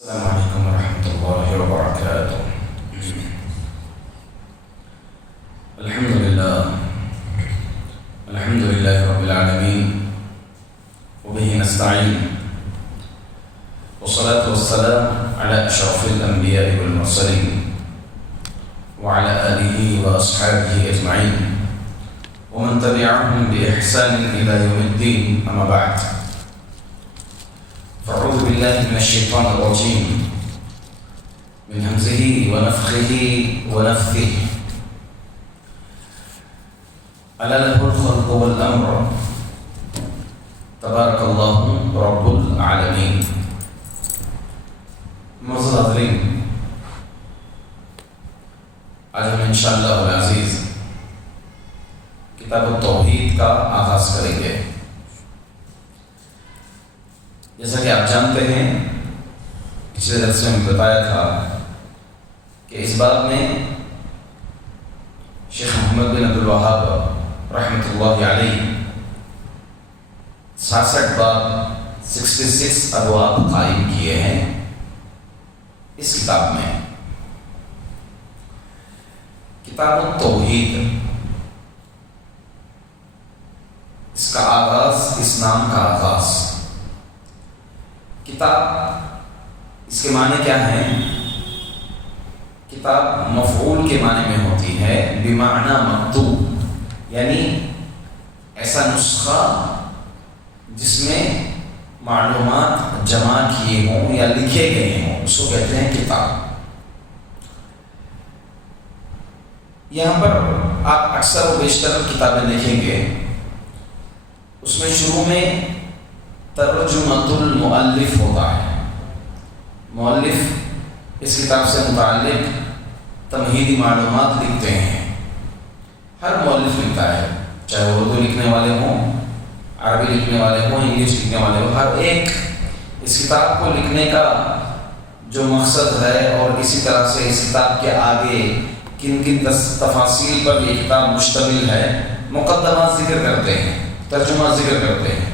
السلام عليكم ورحمة الله وبركاته. الحمد لله رب العالمين وبه نستعين، والصلاة والسلام على أشرف الأنبياء والمرسلين وعلى آله وأصحابه أجمعين ومن تبعهم بإحسان إلى يوم الدين، أما بعد. فأعوذ بالله من الشيطان الرجيم من همزه ونفخه ونفثه. ألا له الخلق والأمر تبارك الله رب العالمين. معزز حاضرین، آج ہم انشاءاللہ العزیز کتاب التوحید کا آغاز کریں گے. جیسا کہ آپ جانتے ہیں، پچھلے درس میں بتایا تھا کہ اس باب میں شیخ محمد بن عبد الوہاب رحمۃ اللہ علیہ 66 باب 66 ابواب قائم کیے ہیں اس کتاب میں. کتاب التوحید، اس کا آغاز، اس نام کا آغاز. کتاب، اس کے معنی کیا ہیں؟ کتاب مفعول کے معنی میں ہوتی ہے، بمعنی مکتوب، یعنی ایسا نسخہ جس میں معلومات جمع کیے ہوں یا لکھے گئے ہوں، اس کو کہتے ہیں کتاب. یہاں پر آپ اکثر و بیشتر کتابیں دیکھیں گے، اس میں شروع میں ترجمۃ المؤلف ہوتا ہے. مؤلف اس کتاب سے متعلق تمہیدی معلومات لکھتے ہیں. ہر مؤلف لکھتا ہے، چاہے اردو لکھنے والے ہوں، عربی لکھنے والے ہوں، انگلش لکھنے والے ہوں. ہر ایک اس کتاب کو لکھنے کا جو مقصد ہے اور اسی طرح سے اس کتاب کے آگے کن کن تفاصیل پر یہ کتاب مشتمل ہے، مقدمات ذکر کرتے ہیں، ترجمہ ذکر کرتے ہیں.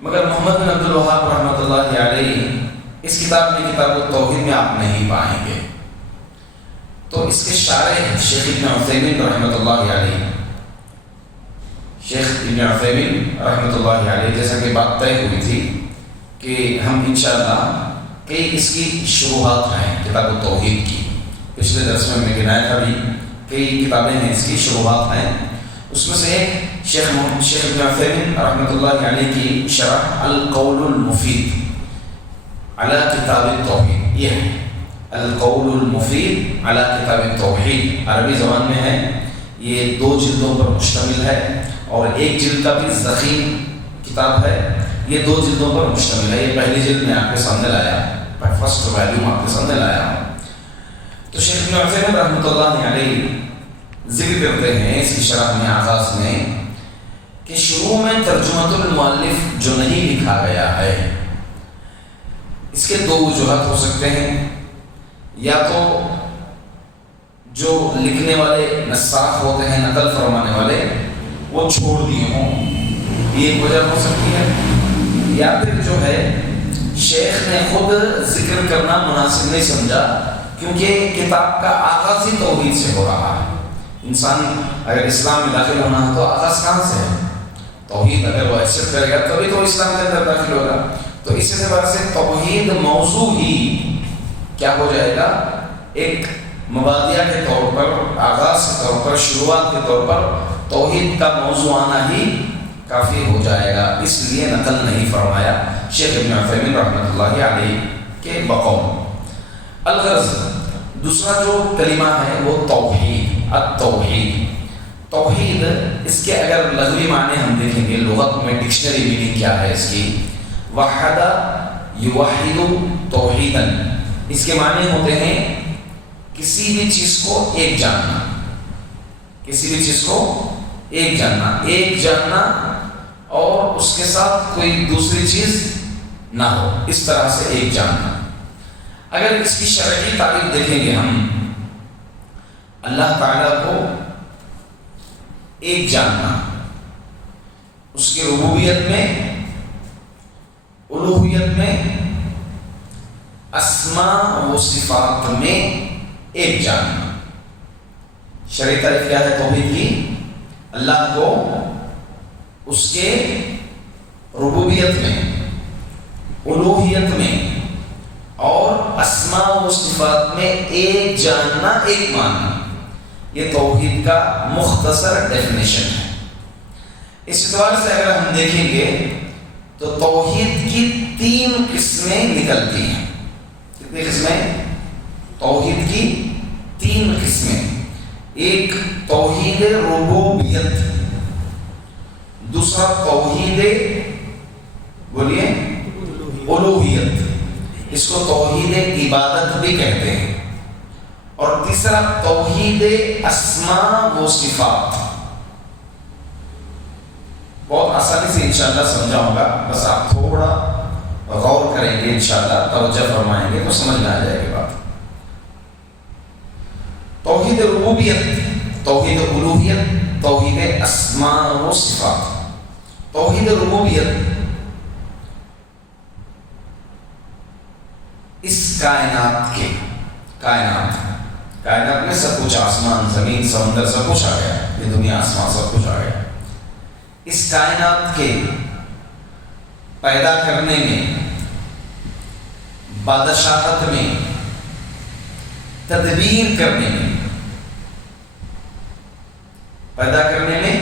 مگر محمد بن عبد الوہاب رحمۃ اللہ علیہ اس کتاب میں، کتاب التوحید میں آپ نہیں پائیں گے. تو اس کے شارح شیخ ابن عثیمین رحمۃ اللہ علیہ، شیخ ابن عثیمین رحمۃ اللہ علیہ، جیسا کہ بات طے ہوئی تھی کہ ہم انشاءاللہ کئی اس کی شروحات ہیں کتاب التوحید کی. پچھلے درس میں نے گنایا تھا بھی، کئی کتابیں ہیں اس کی شروحات ہیں. اس میں سے ایک شیخ ابن عثیمین رحمۃ اللہ علیہ کی شرح القول المفید علی کتاب التوحید، یہ ہے القول المفید علی کتاب التوحید. عربی زبان میں ہے، یہ 2 جلدوں پر مشتمل ہے اور ایک جلد کا بھی ضخیم کتاب ہے. یہ 2 جلدوں پر مشتمل ہے. یہ پہلی جلد میں آپ کے سامنے لایا، فرسٹ ویلیوم آپ کے سامنے لایا ہوں. تو شیخ ابن عثیمین رحمۃ اللہ علیہ ذکر کرتے ہیں اس کی شرح میں، آغاز میں، کہ شروع میں ترجمۃ المؤلف جو نہیں لکھا گیا ہے، اس کے 2 وجوہات ہو سکتے ہیں. یا تو جو لکھنے والے نساخ ہوتے ہیں، نقل فرمانے والے، وہ چھوڑ دیے ہوں، یہ ایک وجہ ہو سکتی ہے. یا پھر جو ہے شیخ نے خود ذکر کرنا مناسب نہیں سمجھا، کیونکہ کتاب کا آغاز ہی توحید سے ہو رہا ہے. انسان اگر اسلام میں داخل ہونا ہے تو آغاز کہاں سے ہے؟ توحید. اگر وہ ایکسپٹ کرے گا تبھی تو اسلام کے اندر داخل ہوگا. تو اس اعتبار سے توحید موضوع ہی کیا ہو جائے گا؟ ایک مبادیہ کے طور پر، آغاز کے طور پر، شروعات کے طور پر توحید کا موضوع آنا ہی کافی ہو جائے گا. اس لیے نقل نہیں فرمایا شیخ ابن عثیمین رحمۃ اللہ علیہ کے بقول. الغرض، دوسرا جو کلمہ ہے وہ توحید، التوحید. توحید، اس کے اگر لغوی معنی ہم دیکھیں گے، لغت میں ڈکشنری میننگ کیا ہے اس کی، وحد یوحد توحیدا. اس کے معنی ہوتے ہیں کسی بھی چیز کو ایک جاننا، کسی بھی چیز کو ایک جاننا، ایک جاننا اور اس کے ساتھ کوئی دوسری چیز نہ ہو، اس طرح سے ایک جاننا. اگر اس کی شرعی تعریف دیکھیں گے ہم، اللہ تعالیٰ کو ایک جاننا، اس کی ربوبیت میں، الوہیت میں اسماء و صفات میں ایک جاننا. شرعی تعریف کیا ہے توحید کی؟ اللہ کو اس کے ربوبیت میں، الوہیت میں اور اسماء و صفات میں ایک جاننا، ایک ماننا. یہ توحید کا مختصر ڈیفینیشن ہے. اس اعتبار سے اگر ہم دیکھیں گے تو توحید کی 3 قسمیں نکلتی ہیں. کتنی قسمیں؟ توحید کی 3 قسمیں. ایک توحید ربوبیت، دوسرا توحید بولیے الوہیت، اس کو توحید عبادت بھی کہتے ہیں، اور تیسرا توحید اسماء و صفات. بہت آسانی سے انشاءاللہ سمجھاؤں گا، بس آپ تھوڑا غور کریں گے، انشاءاللہ توجہ فرمائیں گے تو سمجھ میں آ جائے گی بات. توحید ربوبیت، توحید الوہیت، توحید اسماء و صفات. توحید ربوبیت اس کائنات میں سب کچھ، آسمان زمین سمندر سب کچھ آ گیا، یہ دنیا آسمان سب کچھ آ گیا. اس کائنات کے پیدا کرنے میں، بادشاہت میں، تدبیر کرنے میں، پیدا کرنے میں،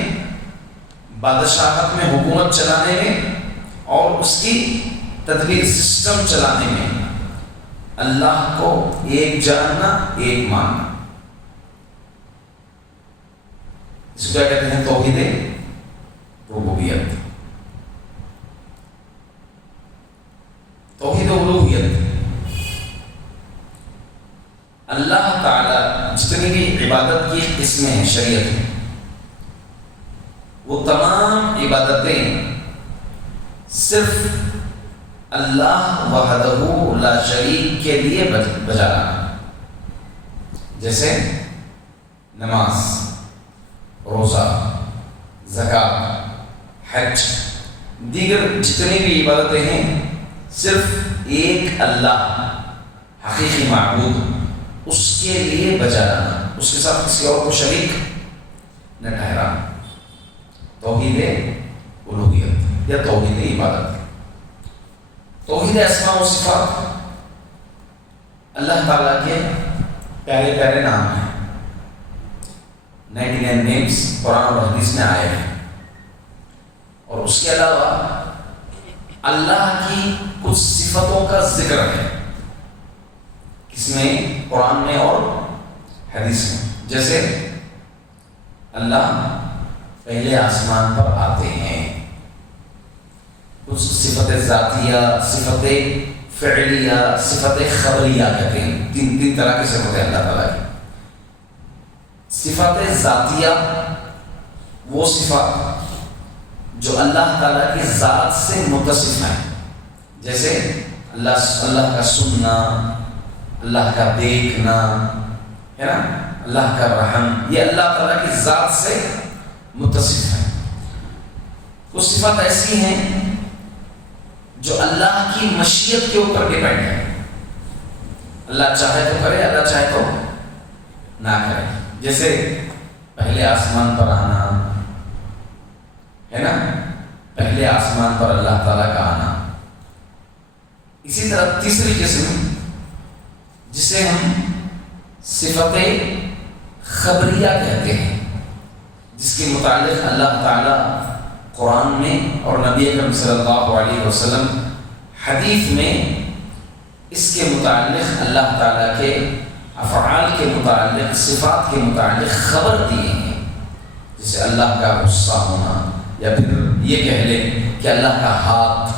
بادشاہت میں، حکومت چلانے میں اور اس کی تدبیر سسٹم چلانے میں اللہ کو ایک جاننا، ایک ماننا. اس کو کیا کہتے ہیں؟ توحید ربوبیت. توحید الوہیت، اللہ تعالی جتنی بھی عبادت کی قسمیں ہیں شریعت میں، وہ تمام عبادتیں صرف اللہ وحدہ لا شریک کے لیے بجا لانا. جیسے نماز، روزہ، زکوٰۃ، حج، دیگر جتنی بھی عبادتیں ہیں صرف ایک اللہ حقیقی معبود اس کے لیے بجا لانا، اس کے ساتھ کسی اور کو شریک نہ ٹھہرانا. توحید الوہیت یا توحید عبادت. توحید اسماء و صفات اللہ تعالیٰ کے پیارے پیارے نام ہیں. 99 نیمز قرآن اور حدیث میں آئے ہیں، اور اس کے علاوہ اللہ کی کچھ صفتوں کا ذکر ہے اس میں، قرآن میں اور حدیث میں. جیسے اللہ پہلے آسمان پر آتے ہیں، کچھ صفت ذاتیہ، صفت فعلیہ، صفت خبریہ کہتے ہیں. 3 طرح کی صفتیں اللہ تعالیٰ کی. صفت ذاتیہ وہ صفات جو اللہ تعالیٰ کی ذات سے متصف ہیں، جیسے اللہ کا سننا، اللہ کا دیکھنا، ہے نا، اللہ کا رحم، یہ اللہ تعالیٰ کی ذات سے متصف ہے. کچھ صفات ایسی ہیں جو اللہ کی مشیت کے اوپر ڈیپینڈ ہے. اللہ چاہے تو کرے، اللہ چاہے تو نہ کرے. جیسے پہلے آسمان پر آنا ہے نا، پہلے آسمان پر اللہ تعالیٰ کا آنا. اسی طرح تیسری قسم جسے ہم صفت خبریہ کہتے ہیں، جس کے متعلق اللہ تعالیٰ قرآن میں اور نبی اکرم صلی اللہ علیہ وسلم حدیث میں اس کے متعلق اللہ تعالیٰ کے افعال کے متعلق، صفات کے متعلق خبر دیے ہیں. جیسے اللہ کا غصہ ہونا، یا پھر یہ کہہ لیں کہ اللہ کا ہاتھ،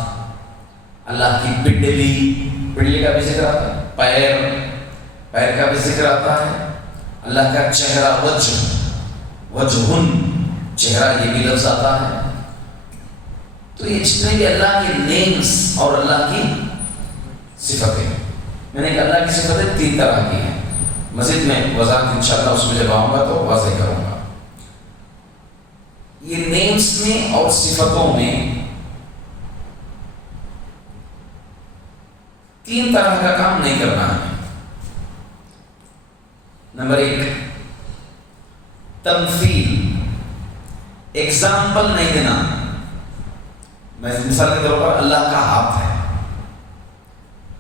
اللہ کی پنڈلی کا بھی ذکر آتا ہے، پیر کا بھی ذکر آتا ہے. اللہ کا چہرہ، وجہن، چہرہ، یہ بھی لفظ آتا ہے. تو یہ جتنے بھی اللہ کے نیمز اور اللہ کی صفتیں، میں نے کہا اللہ کی صفتیں 3 طرح کی ہیں. مزید میں وضاحت انشاءاللہ اس میں جب آؤں گا تو واضح کروں گا. یہ نیمز میں اور صفتوں میں 3 طرح کا کام نہیں کرنا ہے. نمبر 1 تمثیل، ایگزامپل نہیں دینا. میں مثال کے طور پر اللہ کا ہاتھ ہے،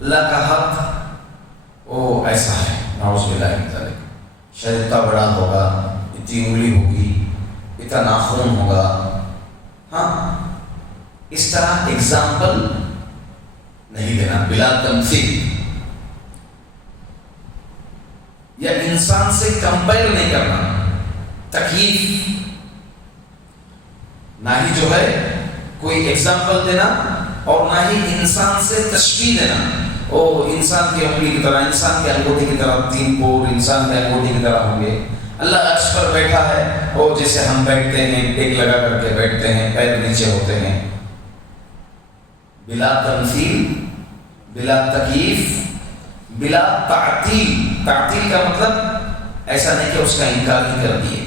اللہ کا ہاتھ وہ ایسا ہے، نعوذ باللہ من ذالک، شاید اتنا بڑا ہوگا، اتنی انگلی ہوگی، اتنا ناخن ہوگا. ہاں، اس طرح ایگزامپل نہیں دینا بلا تمثیل. یا انسان سے کمپیئر نہیں کرنا، تکییف نہ ہی جو ہے کوئی ایگزامپل دینا اور نہ ہی انسان سے تشبیہ دینا. او انسان کی انگلی کی طرح، انسان کے انگوٹھی کی طرح 3 پور انسان کے انگوٹھی کی طرح ہوں گے. اللہ عرش پر بیٹھا ہے اور جیسے ہم بیٹھتے ہیں، ٹیک لگا کر کے بیٹھتے ہیں، پیر نیچے ہوتے ہیں. بلا تمثیل، بلا تکییف، بلا تعطیل. تعطیل کا مطلب ایسا نہیں کہ اس کا انکار ہی کر دیے.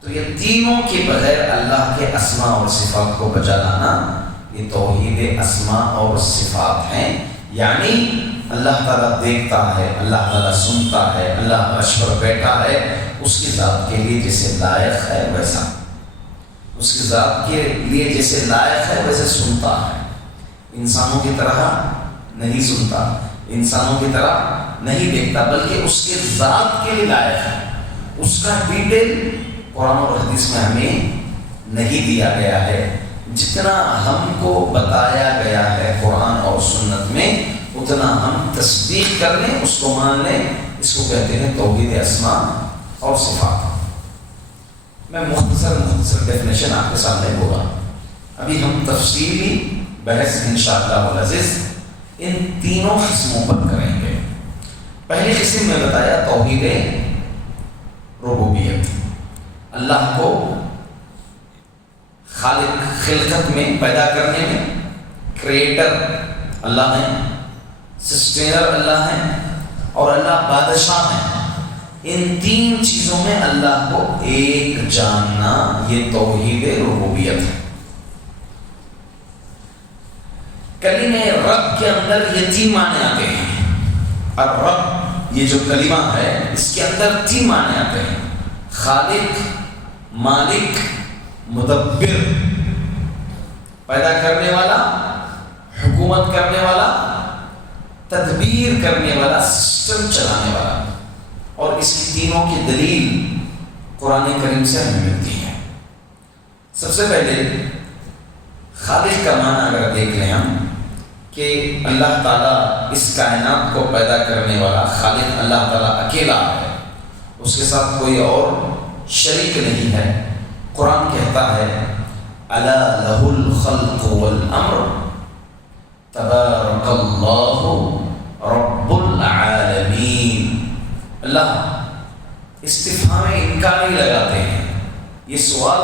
تو یہ تینوں کے بغیر اللہ کے اسماء اور صفات کو بجا لانا، یہ توحید اسماء اور صفات ہیں. یعنی اللہ تعالیٰ دیکھتا ہے، اللہ تعالیٰ سنتا ہے، اللہ عرش پر بیٹھا ہے، اس کی ذات کے لیے جیسے لائق ہے ویسا، اس کی ذات کے لیے جیسے لائق ہے ویسے سنتا ہے. انسانوں کی طرح نہیں سنتا، انسانوں کی طرح نہیں دیکھتا، بلکہ اس کے ذات کے لیے لائق ہے. اس کا ڈیٹیل قرآن اور حدیث میں ہمیں نہیں دیا گیا ہے. جتنا ہم کو بتایا گیا ہے قرآن اور سنت میں، اتنا ہم تصدیق کر لیں، اس کو مان لیں. اس کو کہتے ہیں توحید اسماء اور صفات. میں مختصر ڈیفینیشن آپ کے سامنے بولا. ابھی ہم تفصیلی بحث انشاءاللہ العزیز ان تینوں قسموں پر کریں گے. پہلی قسم میں بتایا توحید ربوبیت، اللہ کو خالق، خلقت میں، پیدا کرنے میں کریٹر اللہ ہے، سسٹینر اللہ ہے، اور اللہ بادشاہ ہے. ان 3 چیزوں میں اللہ کو ایک جاننا، یہ توحید ربوبیت ہے. کلمہ رب کے اندر یہ 3 معنی آتے ہیں. اور رب یہ جو کلمہ ہے اس کے اندر 3 معنی آتے ہیں: خالق، مالک، مدبر. پیدا کرنے والا، حکومت کرنے والا، تدبیر کرنے والا، سسٹم چلانے والا. اور اس کی تینوں کی دلیل قرآن کریم سے ہمیں ملتی ہے. سب سے پہلے خالق کا معنی اگر دیکھ لیں ہم کہ اللہ تعالیٰ اس کائنات کو پیدا کرنے والا خالق اللہ تعالیٰ اکیلا ہے، اس کے ساتھ کوئی اور شریک نہیں ہے. قرآن کہتا ہے الا لہ الخلق والامر تبارک اللہ رب العالمین. اللہ استفہام انکاری لگاتے ہیں، یہ سوال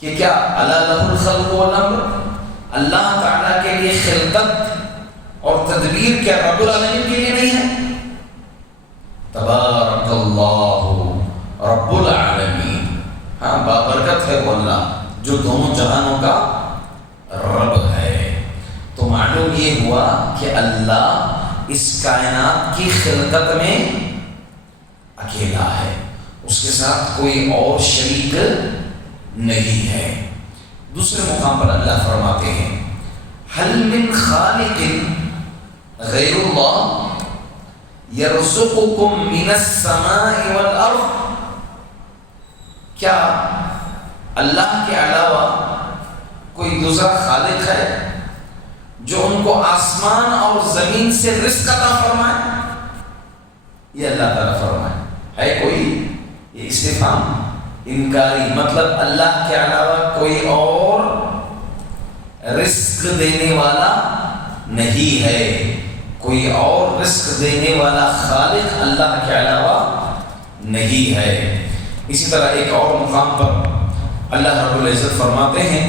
کہ کیا الا لہ الخلق والامر، اللہ تعالیٰ کے لیے خلقت اور تدبیر کیا رب العالمین کے لیے نہیں ہے؟ تبارک اللہ رب العالمین، ہاں بابرکت ہے وہ اللہ جو دونوں جہانوں کا رب ہے. تو معلوم یہ ہوا کہ اللہ اس کائنات کی خلقت میں اکیلا ہے، اس کے ساتھ کوئی اور شریک نہیں ہے. دوسرے مقام پر اللہ فرماتے ہیں هل من خالق غیر اللہ یرزقکم من السماء والارض. کیا اللہ کے علاوہ کوئی دوسرا خالق ہے جو ان کو آسمان اور زمین سے رزق عطا فرمائے؟ یہ اللہ تعالیٰ فرمائے. ہے کوئی؟ یہ استفہام انکاری، مطلب اللہ کے علاوہ کوئی اور رزق دینے والا نہیں ہے، کوئی اور رزق دینے والا خالق اللہ کے علاوہ نہیں ہے. اسی طرح ایک اور مقام پر اللہ رب العزت فرماتے ہیں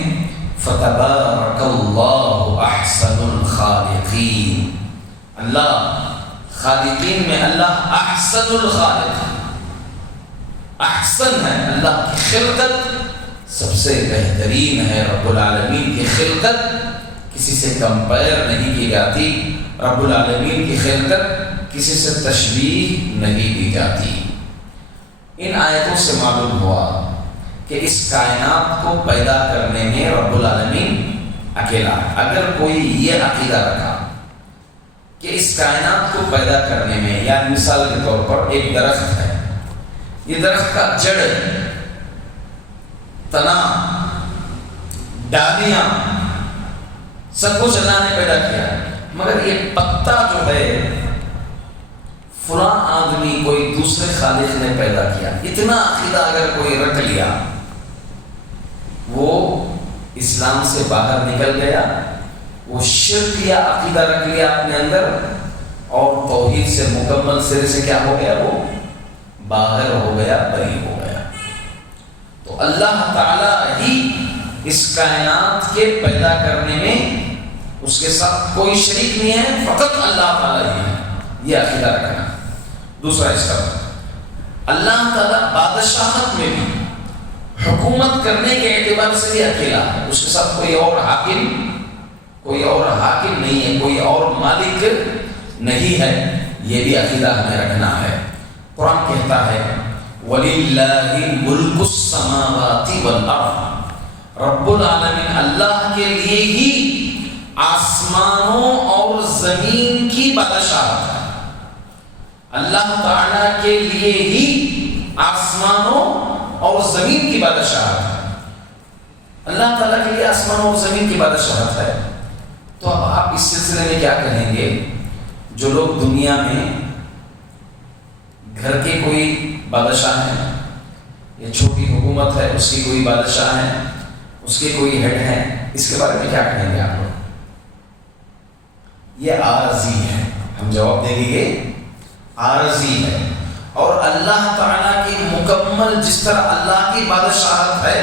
فَتَبَارَكَ اللَّهُ أَحْسَنُ الْخَالِقِينَ. اللہ خالقین میں اللہ احسن الخالق، احسن ہے. اللہ کی خلقت سب سے بہترین ہے. رب العالمین کی خلقت کسی سے کمپیئر نہیں کی جاتی، رب العالمین کی خلقت کسی سے تشبیہ نہیں دی جاتی۔ ان آیتوں سے معلوم ہوا کہ اس کائنات کو پیدا کرنے میں رب العالمین اکیلا ہے۔ اگر کوئی یہ عقیدہ رکھا کہ اس کائنات کو پیدا کرنے میں، یا مثال کے طور پر ایک درخت ہے، یہ درخت کا جڑ، تنا، ڈالیاں سب کچھ اللہ نے پیدا کیا ہے، مگر یہ پتا جو ہے فلاں آدمی کوئی دوسرے خالق نے پیدا کیا۔ اتنا عقیدہ اگر کوئی رکھ لیا، وہ اسلام سے باہر نکل گیا، وہ شرک یا عقیدہ رکھ لیا اپنے اندر، اور توحید سے مکمل سرے سے کیا ہو گیا، وہ باہر ہو گیا، بری ہو گیا۔ تو اللہ تعالی ہی اس کائنات کے پیدا کرنے میں اس کے ساتھ کوئی شریک نہیں ہے، فقط اللہ تعالی ہی ہے، یہ عقیدہ رکھنا۔ دوسرا اس کا اللہ تعالی بادشاہت میں بھی، حکومت کرنے کے اعتبار سے بھی اکیلا ہے، اس کے ساتھ کوئی اور حاکم نہیں ہے، کوئی اور مالک نہیں ہے، یہ بھی عقیدہ ہمیں رکھنا ہے۔ قرآن کہتا ہے وَلِلَّهِ مُلْكُ السَّمَاوَاتِ وَالْأَرْضِ، رب العالمین اللہ کے لیے ہی آسمانوں اور زمین کی بادشاہت ہے۔ اللہ تعالیٰ کے لیے ہی آسمانوں اور زمین کی بادشاہت ہے۔ اللہ تعالیٰ کے لیے آسمانوں اور زمین کی بادشاہت ہے، تو اب آپ اس سلسلے میں کیا کہیں گے؟ جو لوگ دنیا میں گھر کے کوئی بادشاہ ہیں، یا چھوٹی حکومت ہے اس کی کوئی بادشاہ ہے، اس کے کوئی ہیڈ ہے، اس کے بارے میں کیا کہیں گے آپ لوگ؟ یہ عارضی ہے، ہم جواب دیں گے عارضی ہے۔ اور اللہ تعالیٰ کی مکمل، جس طرح اللہ کی بادشاہت ہے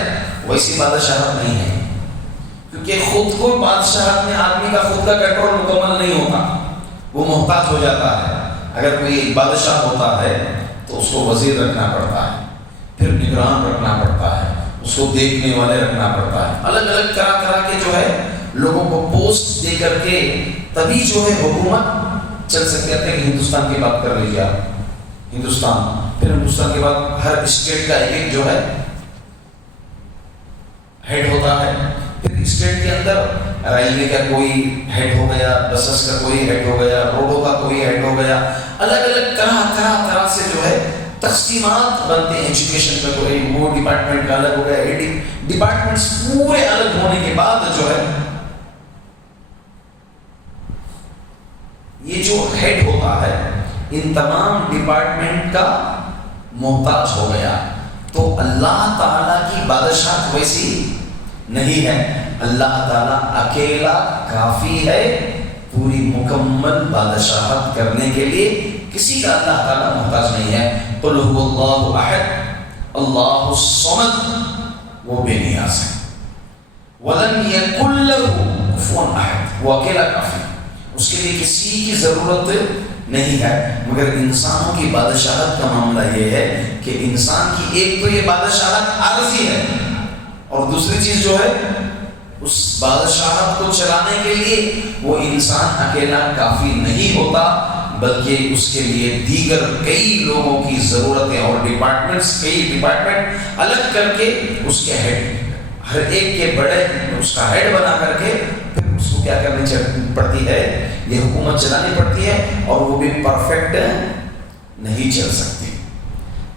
ویسی بادشاہت نہیں ہے، کیونکہ خود کو بادشاہت میں آدمی کا خود کا کنٹرول مکمل نہیں ہوتا، وہ محتاج ہو جاتا ہے۔ اگر کوئی ایک بادشاہ ہوتا ہے تو اس کو وزیر رکھنا پڑتا ہے، پھر نگران رکھنا پڑتا ہے، اس کو دیکھنے والے رکھنا پڑتا ہے، الگ الگ طرح کے جو ہے لوگوں کو پوسٹ دے کر کے تبھی جو ہے حکومت چل سکتے ہیں۔ کہ ہندوستان کی بات کر لیجیے آپ، ہندوستان، پھر ہندوستان کے بعد ہر اسٹیٹ کا ایک جو ہے ہیڈ ہوتا ہے، پھر اسٹیٹ کے اندر ریلوے کا کوئی ہیڈ ہو گیا، بسز کا کوئی ہیڈ ہو گیا، روڈوں کا کوئی ہیڈ ہو گیا، الگ الگ طرح سے جو ہے تقسیمات بنتے ہیں۔ ایجوکیشن کا کوئی وہ ڈپارٹمنٹ کا الگ ہو گیا، ڈپارٹمنٹس پورے الگ ہونے کے بعد جو ہے یہ جو ہیڈ ہوتا ہے ان تمام ڈپارٹمنٹ کا محتاج ہو گیا۔ تو اللہ تعالیٰ کی بادشاہت ویسی نہیں ہے، اللہ تعالیٰ اکیلا کافی ہے پوری مکمل بادشاہت کرنے کے لیے، کسی کا اللہ تعالیٰ محتاج نہیں ہے۔ قل هو اللہ احد اللہ الصمد، وہ بے نیاز ہے۔ ولم یکن لہ کفوا احد، وہ اکیلا کافی، اس کے لیے کسی کی ضرورت نہیں ہے۔ مگر انسانوں کی بادشاہت کا معاملہ یہ ہے کہ انسان کی ایک تو یہ بادشاہت عارضی ہے، اور دوسری چیز جو ہے اس بادشاہت کو چلانے کے لیے وہ انسان اکیلا کافی نہیں ہوتا، بلکہ اس کے لیے دیگر کئی لوگوں کی ضرورتیں اور کئی ڈپارٹمنٹ الگ کر کے اس کے ہیڈ، ہر ایک کے بڑے اس کا ہیڈ بنا کر کے پھر اس کو کیا کرنی پڑتی ہے، یہ حکومت چلانی پڑتی ہے، اور وہ بھی پرفیکٹ نہیں چل سکتی۔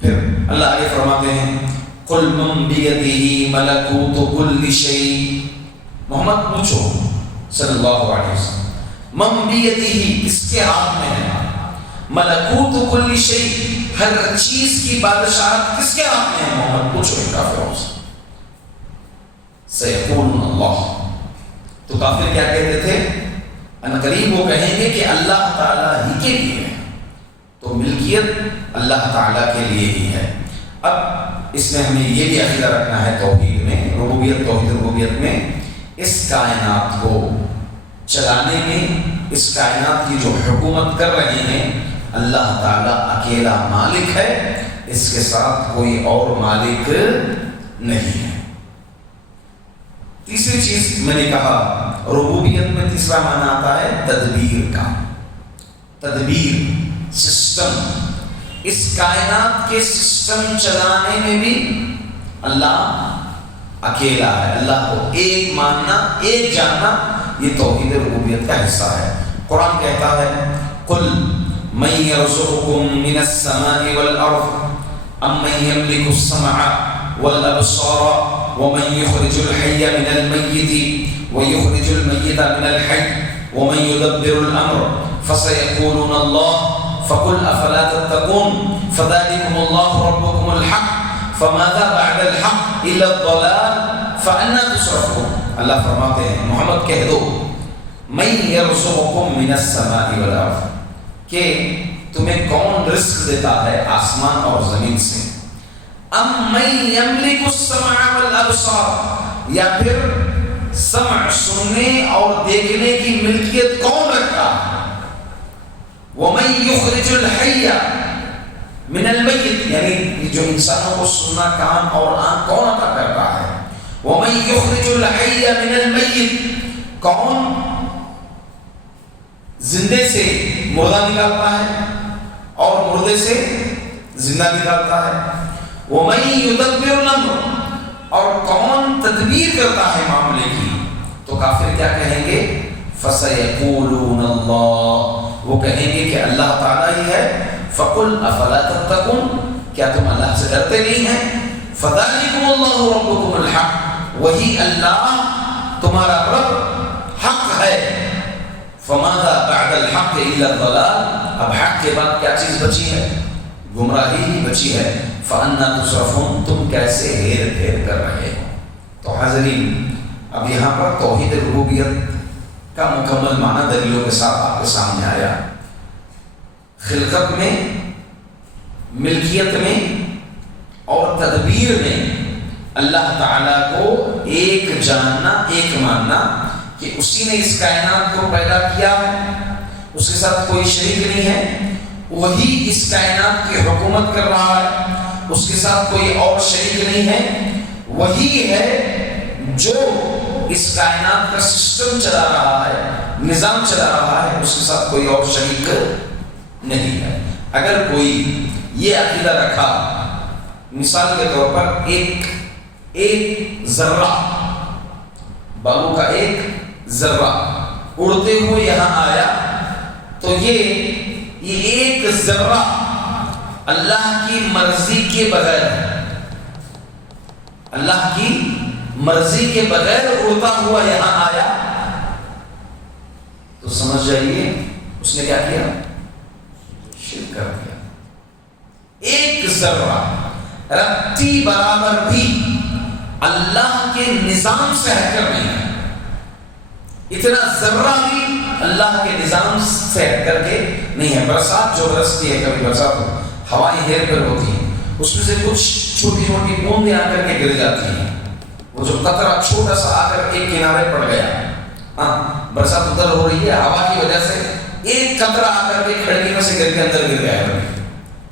پھر اللہ آگے فرماتے ہیں قل من بیدہ ملکوت کل شیء، محمد پوچھو صلی اللہ علیہ وسلم، من بیدہ، کس کے ہاتھ میں ہے، ملکوت کل شیء، ہر چیز کی بادشاہت کس کے ہاتھ میں ہے، محمد پوچھو ان کافروں سے۔ سیقولون اللہ، تو کافر کیا کہتے تھے؟ ان قریب وہ کہیں گے کہ اللہ تعالیٰ ہی کے لیے ہے، تو ملکیت اللہ تعالیٰ کے لیے ہی ہے۔ اب اس میں ہمیں یہ بھی عقیدہ رکھنا ہے توحید میں، ربوبیت، توحید ربوبیت میں، اس کائنات کو چلانے میں، اس کائنات کی جو حکومت کر رہے ہیں اللہ تعالیٰ اکیلا مالک ہے، اس کے ساتھ کوئی اور مالک نہیں ہے۔ تیسری چیز میں نے کہا ربوبیت میں تیسرا معنی آتا ہے تدبیر کا. تدبیر سسٹم. اس کائنات کے سسٹم چلانے میں بھی اللہ اکیلا ہے. اللہ کو ایک ماننا، ایک جاننا، یہ توحید ربوبیت کا حصہ ہے. قرآن کہتا ہے قل من یرزقکم من السماء والارض امن یملک السمع والابصار ومن يخرج الحي من الميت ويخرج الميت من الحي ومن يدبر الامر فسيقولون الله فقل افلا تتقون فذلكم الله ربكم الحق فماذا بعد الحق الا الضلال فأنا تصرفون. اللہ فرماتے ہیں محمد کہہ دو من یرزقکم من السماء والارض کہ تمہیں کون رزق دیتا ہے آسمان اور زمین سے. ام من یملک السمع والابصار یا پھر سمع سننے اور دیکھنے کی ملکیت کون رکھتا ہے. ومن یخرج الحی من المیت یعنی جو انسانوں کو سننا کان اور آنکھ کون عطا کرتا ہے. ومن یخرج الحی من المیت کون زندے سے مردہ نکالتا ہے اور مردے سے زندہ نکالتا ہے. وَمَن يُدَبِّرُ الْأَمْرَ اور کون تدبیر کرتا ہے معاملے کی. تو کافر کیا کہیں گے فَسَيَقُولُونَ اللَّهُ وہ کہیں گے کہ اللہ تعالیٰ ہی ہے. فَقُلْ أَفَلَا تَتَّقُونَ کیا تم اللہ سے ڈرتے نہیں ہیں. فَذَلِكُمُ اللَّهُ رَبُّكُمُ الْحَقُّ وہی اللہ تمہارا رب حق ہے. فَمَاذَا بَعْدَ الْحَقِّ إِلَّا الضَّلَالُ اب حق کے بعد کیا چیز بچی ہے؟ گمراہی ہی بچی ہے. فَأَنَّا تُصْرَفُونَ تم کیسے ہیر پھیر کر رہے ہو. تو حاضرین اب یہاں پر توحید ربوبیت کا مکمل معنی دلیلوں کے ساتھ آپ کے سامنے آیا. خلقت میں، ملکیت میں اور تدبیر میں اللہ تعالیٰ کو ایک جاننا، ایک ماننا کہ اسی نے اس کائنات کو پیدا کیا ہے، اس کے ساتھ کوئی شریک نہیں ہے، وہی اس کائنات کی حکومت کر رہا ہے، اس کے ساتھ کوئی اور شریک نہیں ہے، وہی ہے جو اس کائنات کا سسٹم چلا رہا ہے، نظام چلا رہا ہے، اس کے ساتھ کوئی اور شریک نہیں ہے. اگر کوئی یہ عقیدہ رکھا، مثال کے طور پر ایک ذرہ، بالوں کا ایک ذرہ اڑتے ہوئے یہاں آیا، تو یہ ایک ذرہ اللہ کی مرضی کے بغیر، اللہ کی مرضی کے بغیر اڑتا ہوا یہاں آیا، تو سمجھ جائیے اس نے کیا کیا؟ شرک کر دیا. ایک ذرہ رتی برابر بھی اللہ کے نظام سے ہٹ کر نہیں ہے. اتنا ذرہ بھی اللہ کے نظام سے ہٹ کر کے نہیں ہے. برسات جو برستی ہے، کبھی برسات ہوائیں ہیر پھیر ہوتی ہیں، اس میں سے کچھ چھوٹی چھوٹی بوندیں آ کر کے گر جاتی ہیں. وہ جو قطرہ چھوٹا سا آ کر ایک کنارے پڑ گیا، برسات ادھر ہو رہی ہے، ہوا کی وجہ سے ایک قطرہ آ کر کے کھڑکی میں سے گر کے اندر گر گیا.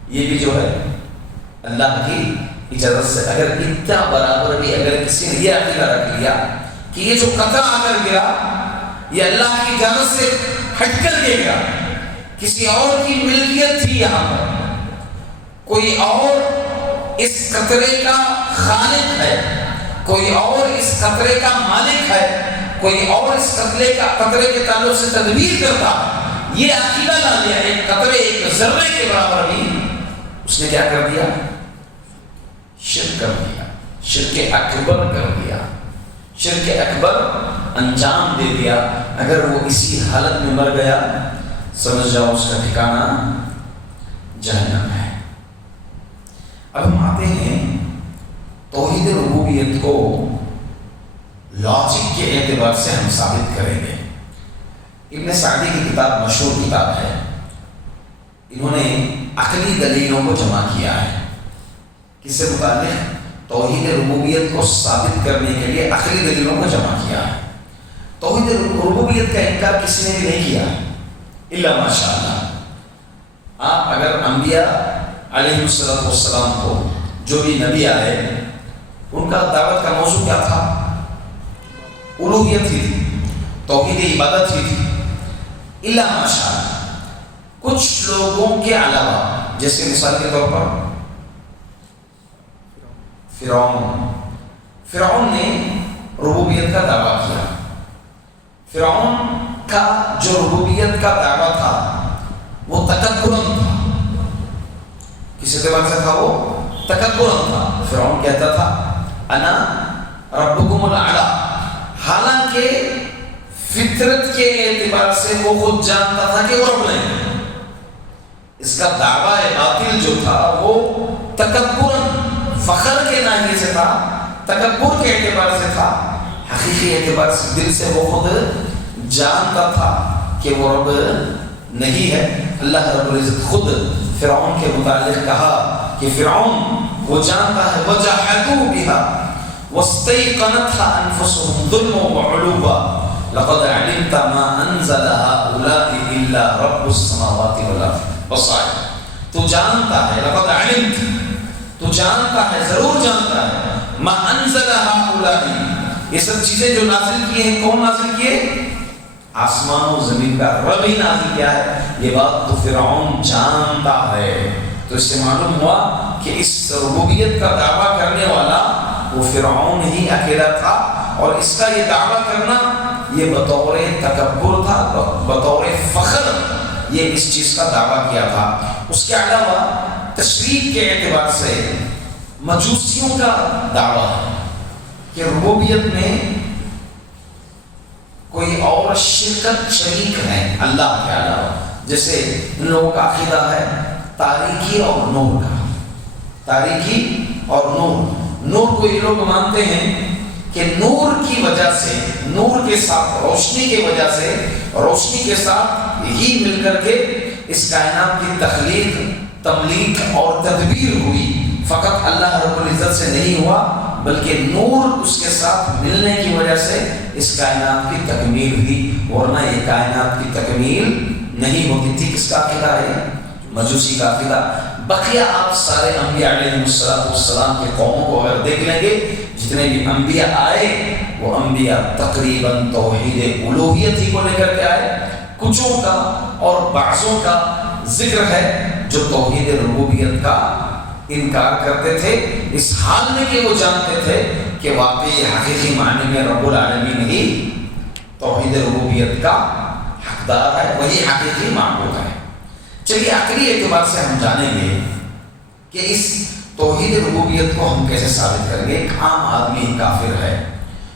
یہ بھی جو ہے اللہ کی اجازت سے. اگر اتنا برابر بھی اگر کسی نے یہ عقیدہ رکھ لیا کہ یہ جو قطرہ آ کر گرا یہ اللہ کی اجازت سے ہٹ کر کے گرا، کسی اور کی ملکیت تھی، یہاں پر کوئی اور اس قطرے کا خالق ہے، کوئی اور اس قطرے کا مالک ہے، کوئی اور اس قطرے کے تعلق سے تدبیر کرتا، یہ عقیدہ لا لیا، ایک قطرے ایک ذرے کے برابر بھی اس نے کیا کر دیا؟ شرک کر دیا، شرک اکبر کر دیا، شرک اکبر انجام دے دیا. اگر وہ اسی حالت میں مر گیا سمجھ جاؤ اس کا ٹھکانہ جہنم ہے. اب ہم آتے ہیں توحید ربوبیت کو لاجک کے اعتبار سے ہم ثابت کریں گے. ابن سعدی کی کتاب مشہور کتاب ہے، انہوں نے عقلی دلیلوں کو جمع کیا ہے. کس سے متعلق؟ توحید ربوبیت کو ثابت کرنے کے لیے عقلی دلیلوں کو جمع کیا ہے. توحید ربوبیت کا انکار کسی نے بھی نہیں کیا الا ماشاء اللہ. آپ اگر انبیاء علیہ السلام کو، جو بھی نبی آئے، ان کا دعوت کا موضوع کیا تھا؟ الوہیت ہی تھی، توحید عبادت ہی تھی، الا ماشاء کچھ لوگوں کے علاوہ، جیسے مثال کے طور پر فرعون نے ربوبیت کا دعویٰ کیا۔ فرعون کا جو ربوبیت کا دعویٰ تھا وہ تکبراً تھا، کس اعتبار سے تھا؟ وہ تکبراً تھا۔ فرعون کہتا تھا انا ربکم الاعلی، حالانکہ فطرت کے اعتبار سے وہ خود جانتا تھا کہ وہ رب نہیں۔ اس کا دعویٰ باطل جو تھا وہ تکبراً، فخر کے ناحیے سے تھا، تکبر کے اعتبار سے تھا، حقیقی اعتبار سے دل سے وہ خود جانتا تھا کہ وہ رب نہیں ہے۔ اللہ رب العزت خود فرعون کے متعلق کہا کہ فرعون وہ جانتا ہے وَجَحَدُوا بِهَا وَاسْتَيْقَنَتْهَا أَنفُسُهُمْ ظُلْمًا وَعُلُوًّا لَقَدْ عَلِمْتَ مَا أَنزَلَ هَؤُلَاءِ إِلَّا رَبُّ السَّمَاوَاتِ وَالْأَرْضِ بَصَائِرَ، تو جانتا ہے، لقد علمت، تو جانتا ہے، ضرور جانتا ہے، ما انزل هؤلاء، یہ سب چیزیں جو نازل کی ہیں کون نازل کیے؟ آسمان و زمین کا رب ہی نازل کیا ہے۔ یہ بات تو فرعون جانتا ہے۔ تو اس سے معلوم ہوا کہ اس ربوبیت کا دعویٰ کرنے والا وہ فرعون ہی اکیلا تھا، اور اس کا یہ دعویٰ کرنا یہ بطور تکبر تھا، بطور فخر یہ اس چیز کا دعویٰ کیا تھا۔ اس کے علاوہ تشریک کے اعتبار سے مجوسیوں کا دعویٰ ہے کہ ربوبیت میں کوئی اور شریک ہے اللہ کے علاوہ، جیسے ان لوگوں کا عقیدہ ہے تاریکی اور نور کا، تاریکی اور نور کو یہ لوگ مانتے ہیں کہ نور کی وجہ سے، نور کے ساتھ، روشنی کی وجہ سے، روشنی کے ساتھ ہی مل کر کے اس کائنات کی تخلیق، تملیک اور تدبیر ہوئی۔ فقط اللہ رب العزت سے نہیں ہوا، بلکہ نور اس کے ساتھ ملنے کی وجہ سے اس کائنات کی تکمیل ہوئی، ورنہ یہ کائنات کی تکمیل نہیں ہوتی تھی۔ کس کا عقیدہ ہے؟ مجوسی کا عقیدہ۔ بقیہ آپ سارے انبیاء علیہ السلام کے قوموں کو اگر دیکھ لیں گے، جتنے بھی انبیاء آئے وہ انبیاء تقریباً توحید الوہیت ہی کو لے کر کے آئے۔ کچھوں کا اور بعضوں کا ذکر ہے جو توحید ربوبیت کا انکار کرتے تھے، اس حال میں کہ وہ جانتے تھے کہ واقعی حقیقی معنی میں رب العالمین ہی توحید ربوبیت کا حقدار ہے، وہی حقیقی معبود ہے۔ چلیے عقلی اعتبار سے ہم جانیں گے کہ اس توحید ربوبیت کو ہم کیسے ثابت کریں گے۔ ایک عام آدمی کافر ہے،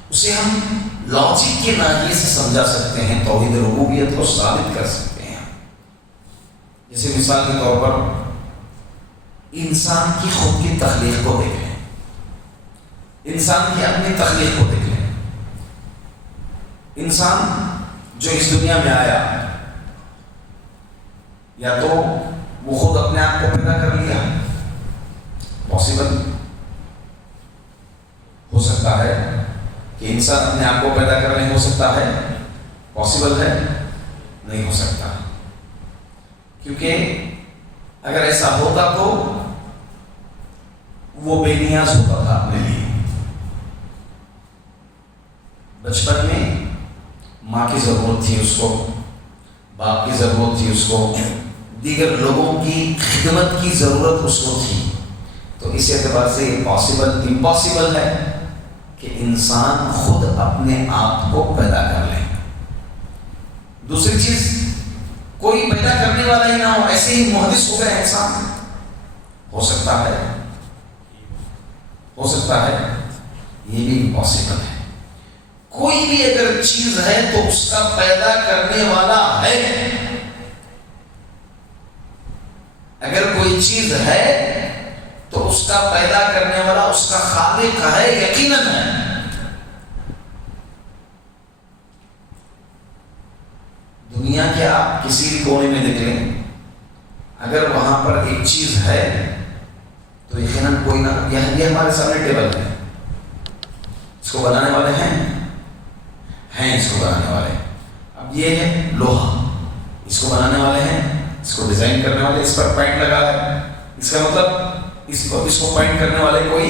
اسے ہم لاجک کے ناحیے سے سمجھا سکتے ہیں، توحید ربوبیت کو ثابت کر سکتے ہیں۔ جیسے مثال کے طور پر انسان کی خود کی تخلیق کو دیکھ لیں، انسان کی اپنی تخلیق کو دیکھ لیں۔ انسان جو اس دنیا میں آیا، یا تو وہ خود اپنے آپ کو پیدا کر لیا، پاسبل ہو سکتا ہے کہ انسان اپنے آپ کو پیدا کر لے، ہو سکتا ہے، پاسبل ہے، نہیں ہو سکتا، کیونکہ اگر ایسا ہوتا تو وہ بے نیاز ہوتا تھا اپنے لیے۔ بچپن میں ماں کی ضرورت تھی اس کو، باپ کی ضرورت تھی اس کو، دیگر لوگوں کی خدمت کی ضرورت اس کو تھی۔ تو اس اعتبار سے یہ امپاسبل ہے کہ انسان خود اپنے آپ کو پیدا کر لے۔ دوسری چیز، کوئی پیدا کرنے والا ہی نہ ہو، ایسے ہی محدث ہو گیا انسان، ہو سکتا ہے، ہو سکتا ہے، یہ بھی امپاسبل ہے۔ کوئی بھی اگر چیز ہے تو اس کا پیدا کرنے والا ہے۔ اگر کوئی چیز ہے تو اس کا پیدا کرنے والا، اس کا خالق ہے، یقیناً ہے۔ دنیا کے آپ کسی بھی کونے میں دیکھ لیں، اگر وہاں پر ایک چیز ہے تو یقیناً کوئی نہ، یہ ہمارے سامنے ٹیبل ہے، اس کو بنانے والے ہیں اس کو بنانے والے۔ اب یہ ہے لوہا، اس کو بنانے والے ہیں، اس کو ڈیزائن کرنے والے، اس پر پینٹ لگا ہے، اس کا مطلب اس کو پینٹ کرنے والے کوئی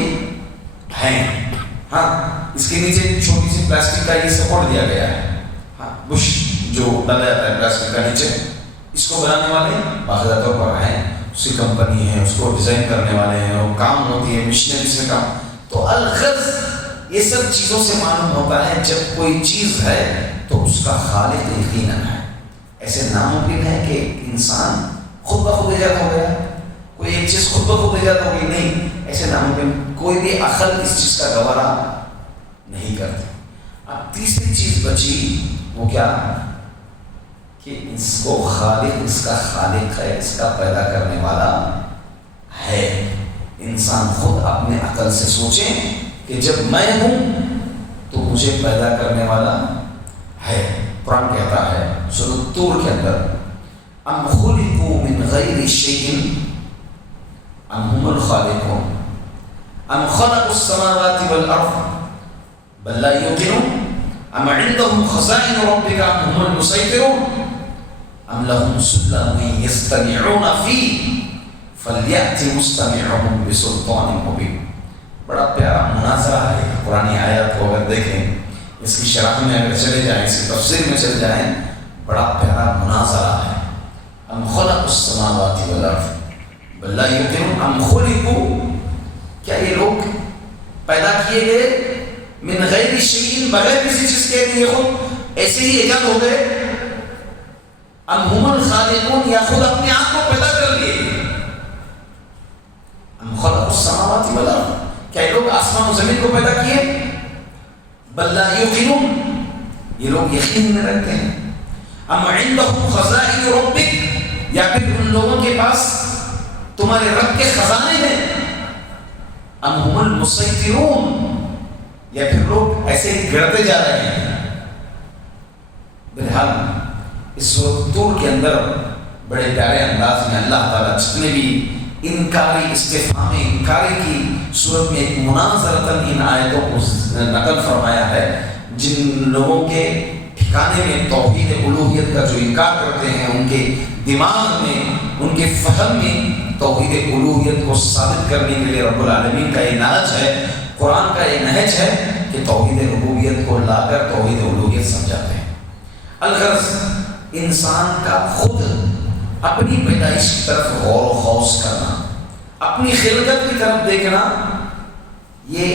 ہیں، ہاں اس کے نیچے چھوٹی سی پلاسٹک کا یہ سپورٹ دیا گیا ہے، ہاں بش جو ڈالا جاتا ہے پلاسٹک کا نیچے، اس کو بنانے والے باقاعدہ طور پر ہیں، اس کی کمپنی ہے، اس کو ڈیزائن کرنے والے ہیں، وہ کام ہوتی ہے مشنری سے کام. تو الغرض یہ سب چیزوں سے معلوم ہوتا ہے جب کوئی چیز ہے تو اس کا خالق یقیناً ہے. ایسے ناممکن ہے کہ انسان خود بخود ایجاد ہو گیا، کوئی ایک چیز خود بخود ایجاد ہو گئی، نہیں، ایسے ناممکن. کوئی بھی عقل اس چیز کا گوارا نہیں کرتی. اب تیسری چیز بچی وہ کیا کہ اس کو خالق، اس کا خالق ہے، اس کا پیدا کرنے والا ہے. انسان خود اپنے عقل سے سوچے کہ جب میں ہوں تو مجھے پیدا کرنے والا ہے. قرآن کہتا ہے سورۃ طور کے اندر ام خلقوا من غیر شیء ام هم الخالقون ام خلقوا السماوات والارض بل لا يوقنون ام عندهم خزائن ربك ام هم المسيطرون ام لهم سلم يستمعون فيه فليأت مستمعهم بسلطان مبين. بڑا پیارا مناظرہ ہے قرآن آیات کو اگر دیکھیں، اس کی شرح میں اگر چلے جائیں، اس کی تفسیر میں چلے جائیں، بڑا پیارا مناظرہ ہے. ام خلقوا السماوات والارض بل لا يوقنون ام خلقوا، کیا یہ لوگ پیدا کیے گئے من غیر شیء، بغیر کسی چیز کے لیے خود ایسے ہی ایجاد ہو گئے، ام هم الخالقون، یا خود اپنے آپ کو پیدا کر لیے. ام خلقوا السماوات والارض، کیا یہ لوگ آسمان و زمین کو پیدا کیے؟ بل لا یوقنون، یہ لوگ یقین میں رکھتے ہیں. ام عندهم خزائن ربک، یا پھر ان لوگوں کے پاس تمہارے رب کے خزانے ہیں. ام هم المسیطرون، یا پھر لوگ ایسے ہی گرتے جا رہے ہیں. بہرحال اس سورۃ طور کے اندر بڑے پیارے انداز میں اللہ تعالیٰ جتنے بھی انکاری استفہام انکاری کی صورت میں ایک مناظرتاً ان آیتوں کو نقل فرمایا ہے. جن لوگوں کے ٹھکانے میں توحید الوہیت کا جو انکار کرتے ہیں، ان کے دماغ میں، ان کے فہم میں توحید الوہیت کو ثابت کرنے کے لیے رب العالمین کا یہ نہج ہے، قرآن کا یہ نہج ہے کہ توحید ربوبیت کو لا کر توحید الوہیت سمجھاتے ہیں. الغرض انسان کا خود اپنی پیدائش کی طرف غور و خوض کرنا، اپنی خلقت کی طرف دیکھنا، یہ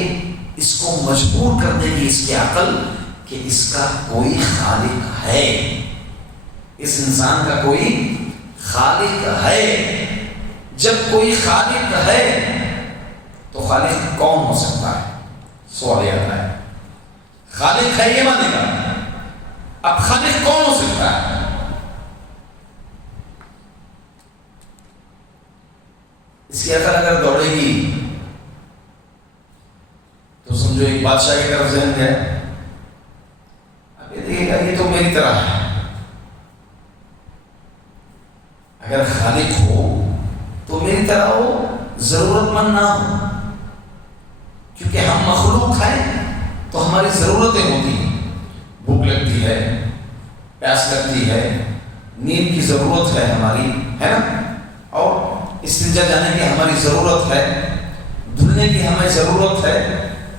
اس کو مجبور کر دے گی اس کی عقل کہ اس کا کوئی خالق ہے، اس انسان کا کوئی خالق ہے. جب کوئی خالق ہے تو خالق کون ہو سکتا ہے؟ سوال یہ آتا ہے. خالق ہے یہ مانے گا، اب خالق کون ہو سکتا ہے؟ اس کی عقل اگر دوڑے گی تو سمجھو ایک بادشاہ کی طرف ذہن ہے، اب یہ دیکھے گا یہ تو میری طرح ہے. اگر خالق ہو تو میری طرح ہو، ضرورت مند نہ ہو، کیونکہ ہم مخلوق ہیں تو ہماری ضرورتیں ہوتی ہیں. بھوک لگتی ہے، پیاس لگتی ہے، نیند کی ضرورت ہے ہماری، ہے نا، اور استنجا جانے کی ہماری ضرورت ہے، دھلنے کی ہمیں ضرورت ہے،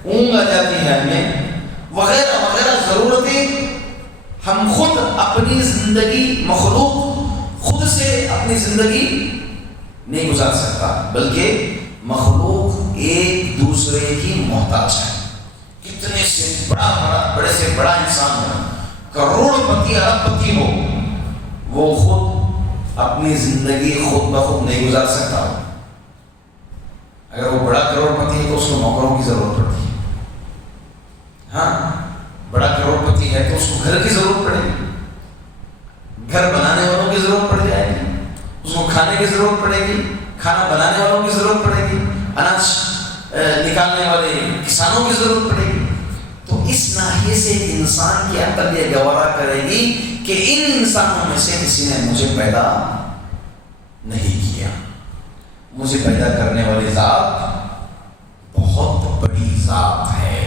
اونگ آ جاتی ہے ہمیں، وغیرہ وغیرہ ضرورتیں. ہم خود اپنی زندگی، مخلوق خود سے اپنی زندگی نہیں گزار سکتا، بلکہ مخلوق ایک دوسرے کی محتاج ہے. کتنے سے بڑے سے بڑا انسان ہو، کروڑ پتی ارب پتی ہو، وہ خود اپنی زندگی خود بخود نہیں گزار سکتا. اگر وہ بڑا کروڑ پتی ہے تو اس کو نوکروں کی ضرورت پڑتی ہے. ہاں، بڑا کروڑ پتی ہے تو اس کو گھر کی ضرورت پڑے گی، گھر بنانے والوں کی ضرورت پڑ جائے گی، اس کو کھانے کی ضرورت پڑے گی، کھانا بنانے والوں کی ضرورت پڑے گی، اناج نکالنے والے کسانوں کی ضرورت پڑے گی. تو اس ناحیے سے انسان کی عقل یہ گوارا کرے گی کہ ان انسانوں میں سے کسی نے مجھے پیدا نہیں کیا. مجھے پیدا کرنے والی ذات بہت بڑی ذات ہے.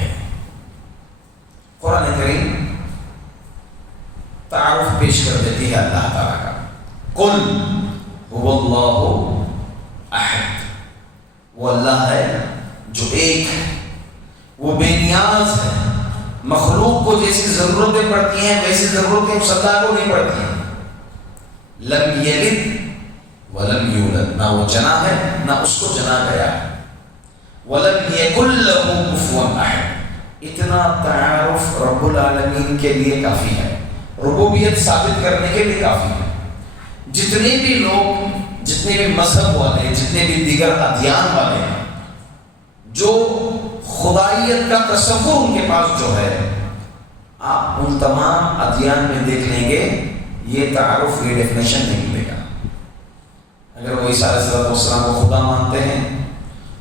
قرآن کریم تعارف پیش کر دیتی ہے اللہ تعالیٰ کا. قل هو اللہ احد، وہ اللہ ہے جو ایک ہے. وہ بے نیاز ہے، مخلوق کو جیسی ضرورتیں پڑتی ہیں ویسی ضرورتیں اس اللہ کو نہیں پڑتی ہیں۔ لم یلد ولم یولد، نہ وہ جنا ہے نہ اس کو جنا گیا ہے۔ ولم یکن لہ کفوا احد، اتنا تعارف رب العالمین کے لیے کافی ہے، ربوبیت ثابت کرنے کے لیے کافی ہے۔ جتنے بھی لوگ، جتنے بھی مذہب والے، جتنے بھی دیگر ادیان والے ہیں، جو خدائیت کا تصور ان کے پاس جو ہے، آپ ان تمام ادیان میں دیکھ لیں گے یہ تعارف، یہ ڈیفینیشن نہیں ملے گا۔ اگر وہ عیسیٰ علیہ السلام کو خدا مانتے ہیں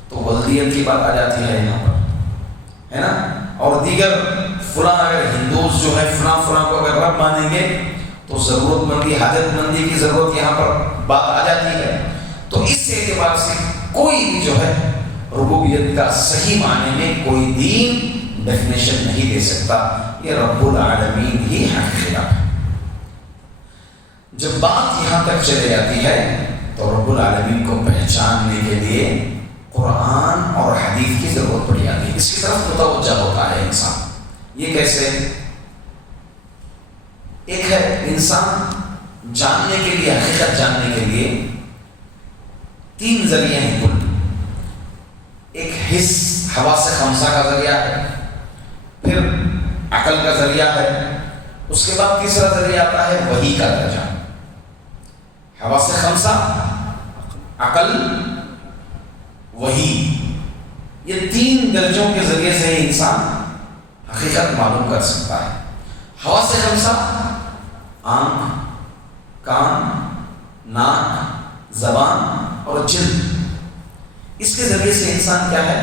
تو ولدیت کی بات آ جاتی ہے یہاں پر، ہے نا، اور دیگر فلاں اگر ہندوز جو ہے فلاں کو اگر رب مانیں گے تو ضرورت مندی، حاجت مندی کی ضرورت یہاں پر بات آ جاتی ہے۔ تو اس اعتبار سے کوئی بھی جو ہے ربوبیت کا صحیح معنی میں کوئی دین ڈیفینیشن نہیں دے سکتا، یہ رب العالمین ہی حقیقت ہے۔ جب بات یہاں تک چلے جاتی ہے تو رب العالمین کو پہچاننے کے لیے قرآن اور حدیث کی ضرورت پڑ جاتی ہے، اس کی طرف متوجہ ہوتا ہے انسان۔ یہ کیسے؟ ایک ہے انسان جاننے کے لیے، حقیقت جاننے کے لیے تین ذریعے ہیں کل۔ ایک حس، حواس خمسہ کا ذریعہ ہے، پھر عقل کا ذریعہ ہے، اس کے بعد تیسرا ذریعہ آتا ہے وحی کا درجہ۔ حواس خمسہ، عقل، وحی، یہ تین درجوں کے ذریعے سے انسان حقیقت معلوم کر سکتا ہے۔ حواس خمسہ، آنکھ، کان، ناک، زبان اور جلد، اس کے ذریعے سے انسان کیا ہے،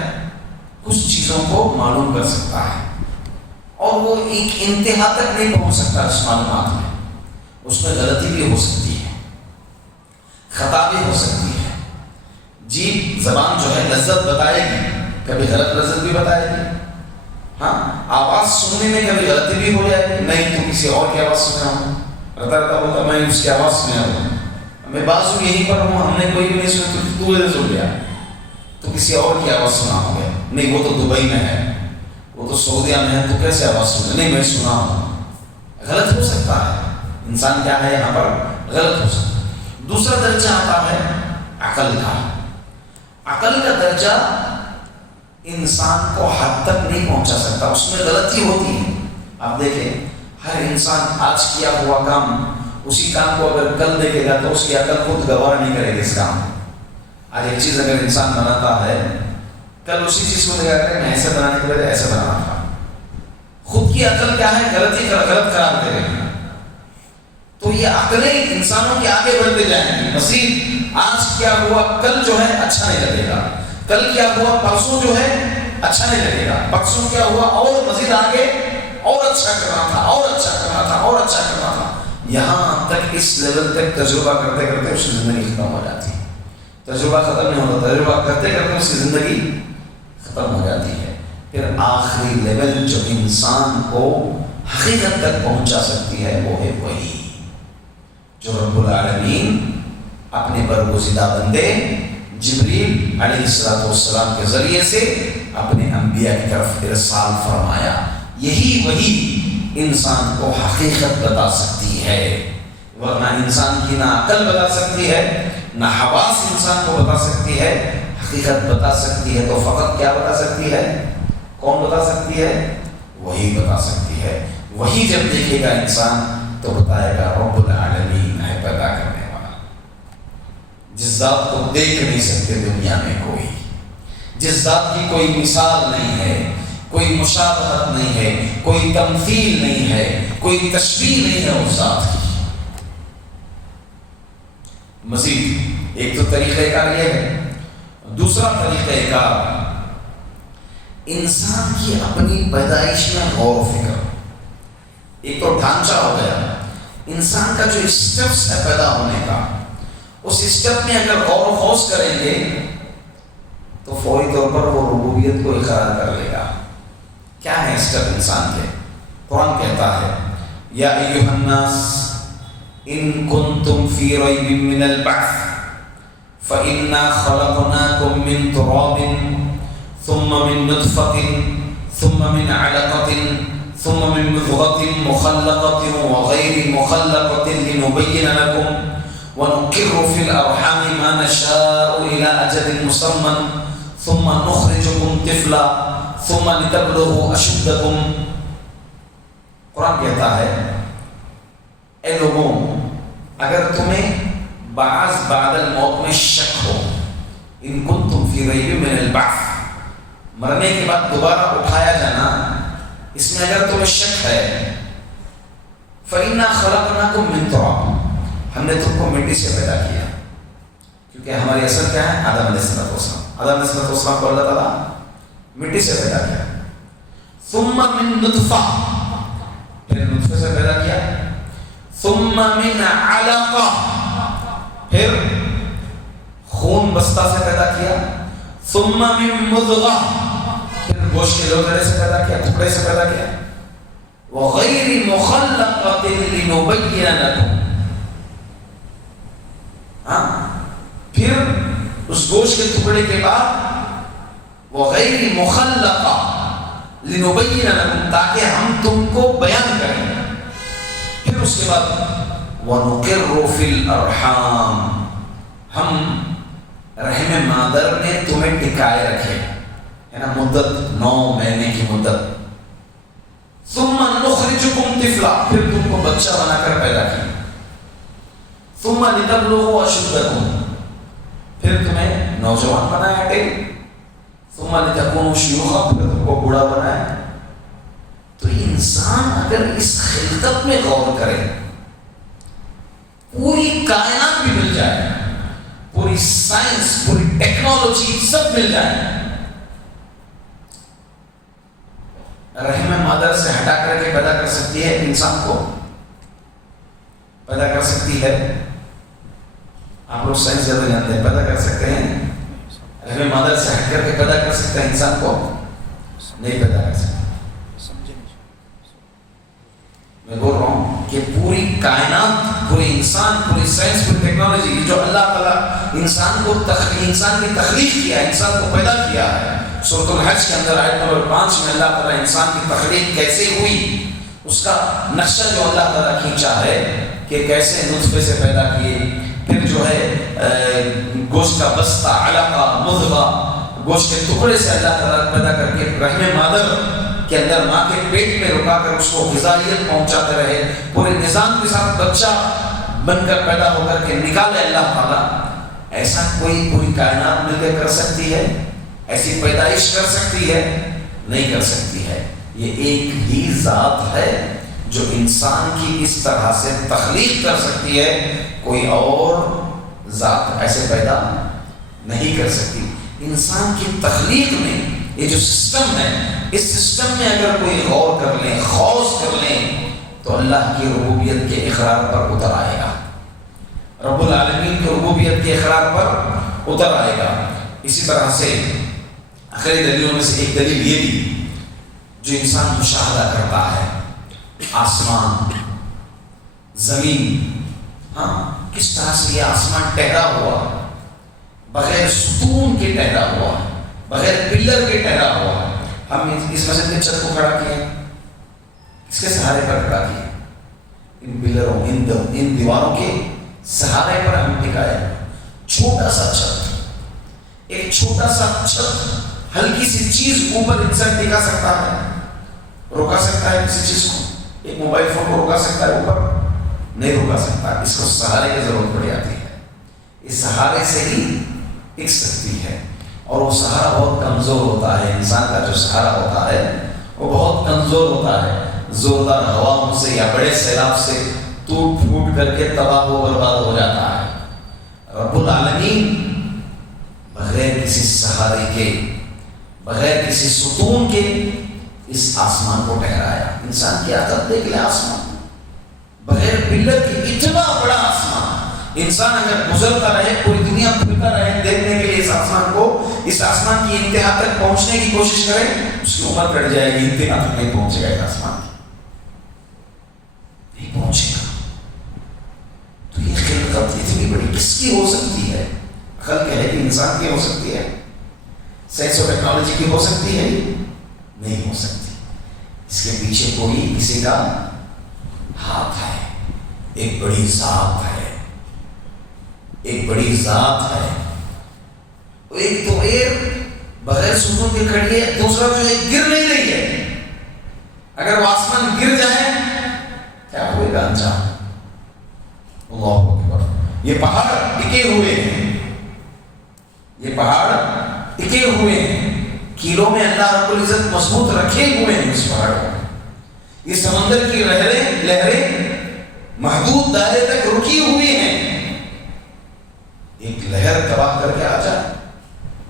کچھ چیزوں کو معلوم کر سکتا ہے، اور وہ ایک انتہا تک نہیں پہنچ سکتا اس معلومات میں، اس میں غلطی بھی ہو سکتی ہے، خطا بھی ہو سکتی ہے۔ جیب، زبان جو ہے لذت بتائے گی، کبھی غلط لذت بھی بتائے گی، ہاں، آواز سننے میں کبھی غلطی بھی ہو جائے گی، نہیں تو کسی اور کی آواز سنا ہوں، رہتا بولتا میں اس کی آواز سنا ہوں، میں بازو یہیں پر ہوں، ہم نے کوئی بھی نہیں سنی، تو سن لیا تو کسی اور کی آواز سنا ہو گیا، نہیں وہ تو دبئی میں ہے، وہ تو سعودیہ میں ہے، تو کیسے آواز سن لیا، نہیں میں سنا ہوں۔ غلط ہو سکتا ہے، انسان کیا ہے یہاں پر غلط ہو سکتا ہے۔ دوسرا درجہ آتا ہے عقل کا۔ عقل کا درجہ انسان کو حد تک نہیں پہنچا سکتا، اس میں غلطی ہوتی ہے۔ آپ دیکھیں ہر انسان آج کیا ہوا کام، اسی کام کو اگر کل دیکھے گا تو اس کی عقل خود گوار نہیں کرے گی اس کام۔ آج ایک چیز اگر انسان بناتا ہے، کل اسی چیز کو دیکھا کرے میں ایسے بنانے کے بجائے ایسے بنانا تھا، خود کی عقل کیا ہے، غلط قرار دے گی۔ تو یہ عقلیں انسانوں کے آگے بڑھتے جائیں گی، مزید آج کیا ہوا کل جو ہے اچھا نہیں لگے گا، کل کیا ہوا پرسوں جو ہے اچھا نہیں لگے گا، پرسوں کیا ہوا اور مزید آگے اور اچھا کرنا تھا، اور اچھا کرنا تھا، اور اچھا کرنا تھا، یہاں تک اس لیول تک تجربہ کرتے کرتے اس کی زندگی ختم ہو جاتی ہے۔ تجربہ ختم نہیں ہوتا، تجربہ کرتے کرتے اس کی زندگی ختم ہو جاتی ہے۔ پھر آخری لیول جو انسان کو حقیقت تک پہنچا سکتی ہے وہ ہے وحی، جو رب العالمین اپنے برگزیدہ بندے جبریل علیہ السلام کے ذریعے سے اپنے انبیاء کی طرف ارسال فرمایا۔ یہی وحی انسان کو حقیقت بتا سکتی ہے، ورنہ انسان کی نہ عقل بتا سکتی ہے، نہ حواس انسان کو بتا سکتی ہے۔ حقیقت بتا سکتی ہے تو فقط کیا بتا سکتی ہے؟ کون بتا سکتی ہے؟ وہی بتا سکتی ہے۔ وہی جب دیکھے گا انسان تو بتائے گا رب العالمین ہے پیدا کرنے والا، جس ذات کو دیکھ نہیں سکتے دنیا میں کوئی، جس ذات کی کوئی مثال نہیں ہے، کوئی مشابہت نہیں ہے، کوئی تمثیل نہیں ہے، کوئی تشبیہ نہیں ہے اس ذات کی۔ مزید ایک تو طریقہ کار یہ ہے، دوسرا طریقہ کار انسان کی اپنی پیدائش میں غور و فکر۔ ایک تو ڈھانچہ ہو گیا انسان کا جو اسٹیپس ہے پیدا ہونے کا، اس اسٹیپ میں اگر غور و خوض کریں گے تو فوری طور پر وہ ربوبیت کو اقرار کر لے گا۔ کیا ہے اسٹیپ انسان کے؟ قرآن کہتا ہے یا ایھا الناس ان کنتم فی ریب من البعث فإنا خلقناکم من تراب ثم من نطفة ثم من علقة ثم من مضغة مخلقة وغير مخلقة لنبين لكم ونقر في الأرحام ما نشاء إلى أجل مسمى ثم نخرجكم طفلا ثم لتبلغوا أشدكم. قرآن کہتا ہے اے لوگوں اگر تمہیں بعض بعد الموت میں شک ہو، ان کنتم فی ریب من البعث، مرنے کے بعد دوبارہ اٹھایا جانا، اس میں اگر تمہیں شک ہے، فَإِنَّا خَلَقْنَاكُم مِّن تُرَابٍ، ہم نے تم کو مٹی سے پیدا کیا، کیونکہ ہماری اصل کیا ہے؟ آدم علیہ السلام. آدم علیہ السلام کو اللہ تعالیٰ مٹی سے پیدا کیا. ثُمَّ مِن نُطْفَةٍ، پھر نطفے سے پیدا کیا. ثُمَّ مِنْ عَلَقَةٍ، پھر خون بستہ سے پیدا کیا. ثُمَّ مِن مُضْغَةٍ، پھر گوشت کے لوتھڑے سے پیدا کیا، ٹکڑے سے پیدا کیا. وَغَيْرِ مُخَلَّقَةٍ لِنُبَيِّنَ لَكُمْ، پھر اس گوشت کے ٹکڑے کے بعد وَغَيْرِ مُخَلَّقَةٍ لِنُبَيِّنَ لَكُمْ، تاکہ ہم تم کو بیان کریں. پھر اس کے بعد وَنُقِرُّ فِي الْأَرْحَامِ، ہم رحم مادر نے تمہیں ٹکائے رکھے، ہے نا، مدت 9 مہینے کی مدت. ثُمَّ نُخْرِجُكُمْ طِفْلًا، پھر تم کو بچہ بنا کر پیدا کیا. ثُمَّ لِتَبْلُغُوا أَشُدَّكُمْ، پھر تمہیں نوجوان بنایا ٹھیک. ثُمَّ لِتَكُونُوا شُيُوخًا، پھر تم کو بوڑھا بنایا. تو انسان اگر اس خلقت میں غور کرے، پوری کائنات بھی مل جائے، پوری سائنس، پوری ٹیکنالوجی سب مل جائے، رحم مادر سے ہٹا کر کے پیدا کر سکتی ہے انسان کو، پیدا کر سکتی ہے. آپ لوگ سائنس زیادہ جانتے ہیں، پیدا کر سکتے ہیں رحم مادر سے ہٹ کر کے پیدا کر سکتے ہیں انسان کو؟ نہیں پیدا کر سکتے. میں بول رہا ہوں کہ پوری کائنات، پوری انسان، پوری سائنس، پوری ٹیکنالوجی، جو اللہ تعالیٰ انسان کی تخلیق کیا ہے، انسان کو پیدا کیا ہے. سورۃ الحج کے اندر آیت نمبر 5 میں اللہ تعالیٰ انسان کی تخلیق کیسے ہوئی اس کا نقشہ جو اللہ تعالیٰ کھینچا ہے کہ کیسے نطفے سے پیدا کیے، پھر جو ہے گوشت کا بستہ، علقہ، مضغہ، گوشت کے ٹکڑے سے اللہ تعالیٰ پیدا کر کے رحم مادر کے اندر ماں کے پیٹ میں رکا کر اس کو غذائیت پہنچاتے رہے، پورے نظام کے ساتھ بچہ بن کر پیدا ہو کر کے نکالے اللہ تعالیٰ. ایسا کوئی پوری کائنات مل کے کر سکتی ہے؟ ایسی پیدائش کر سکتی ہے؟ نہیں کر سکتی ہے. یہ ایک ہی ذات ہے جو انسان کی اس طرح سے تخلیق کر سکتی ہے، کوئی اور ذات ایسے پیدا نہیں کر سکتی. انسان کی تخلیق میں یہ جو سسٹم ہے، اس سسٹم میں اگر کوئی غور کر لیں، خوض کر لیں، تو اللہ کی ربوبیت کے اقرار پر اتر آئے گا، رب العالمین کی ربوبیت کے اقرار پر اتر آئے گا. اسی طرح سے آخری دلیلوں میں سے ایک دلیل یہ بھی جو انسان مشاہدہ کرتا ہے، آسمان، زمین، کس طرح سے یہ آسمان ٹہرا ہوا، بغیر ستون کے ٹہرا ہوا، بغیر پلر کے ٹہرا ہوا. ہم اس مسجد کے چھت کو کھڑا کیے، اس کے سہارے پر کھڑا کیے، ان پلروں، ان دیواروں کے سہارے پر ہم ٹکائے. چھوٹا سا چھت، ایک چھوٹا سا چھت، ہلکی سی چیز اوپر انسان ٹکا سکتا ہے، روکا سکتا ہے کسی چیز کو؟ ایک موبائل فون کو روکا سکتا ہے اوپر؟ نہیں روکا سکتا. اس کو سہارے کی ضرورت پڑ جاتی ہے. اس سہارے سے ہی ٹک سکتی ہے، اور وہ سہارا بہت کمزور ہوتا ہے. انسان کا جو سہارا ہوتا ہے وہ بہت کمزور ہوتا ہے، زوردار ہواؤں سے یا بڑے سیلاب سے ٹوٹ پھوٹ کر کے تباہ و برباد ہو جاتا ہے. رب العالمین بغیر کسی سہارے کے، بغیر کسی ستون کے اس آسمان کو ٹھہرایا. انسان کی عادت دیکھ لیں، آسمان بغیر پلر کے اتنا بڑا آسمان. انسان اگر گزرتا رہے، پوری دنیا پھرتا رہے دیکھنے کے لیے اس آسمان کو، اس آسمان کی انتہا تک پہنچنے کی کوشش کرے، اس کی عمر کٹ جائے گی، انتہا تک نہیں پہنچے گا. اس آسمان نہیں پہنچے گا. تو یہ خلقت اتنی بڑی کس کی ہو سکتی ہے؟ عقل کہ ہے کہ انسان کی ہو سکتی ہے، سائنس اور ٹیکنالوجی کی ہو سکتی ہے؟ نہیں ہو سکتی. اس کے پیچھے کوئی کسی کا ہاتھ ہے. ایک بڑی ذات ہے, ایک بڑی ذات ہے. ایک تو بغیر ستون کے کھڑی ہے, دوسرا جو ہے گر نہیں رہی ہے. اگر وہ آسمان گر جائے کیا ہوئے گا انجام؟ اللہ اکبر. یہ پہاڑ ٹکے ہوئے ہیں, یہ پہاڑ ٹکے ہوئے ہیں, کیلوں میں اللہ رب العزت مضبوط رکھے ہوئے ہیں اس پہاڑ کو. یہ سمندر کی لہریں محدود دائرے تک رکی ہوئی ہیں. ایک لہر تباہ کر کے آ جائے,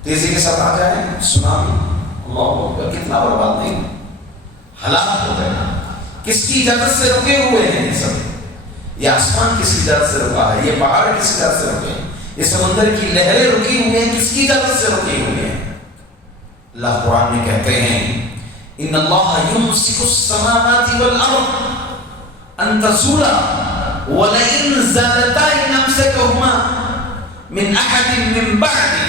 تیزی کے ساتھ آ جائے, سونامی, اللہ اکبر, کتنا برباد نہیں, ہلاک ہو گئے. کس کی اجازت سے رکے ہوئے ہیں یہ سب؟ یہ آسمان کس کی اجازت سے رکا ہے؟ یہ پہاڑ کس کی اجازت سے رکے ہیں؟ یہ سمندر کی لہریں رکی ہوئی ہیں, کس کی اجازت سے رکی ہوئی ہیں؟ اللہ قرآن میں کہتے ہیں ان اللہ یمسک السماوات والارض ان تزولا ولئن زالتا ان امسکهما من احد من بعدی.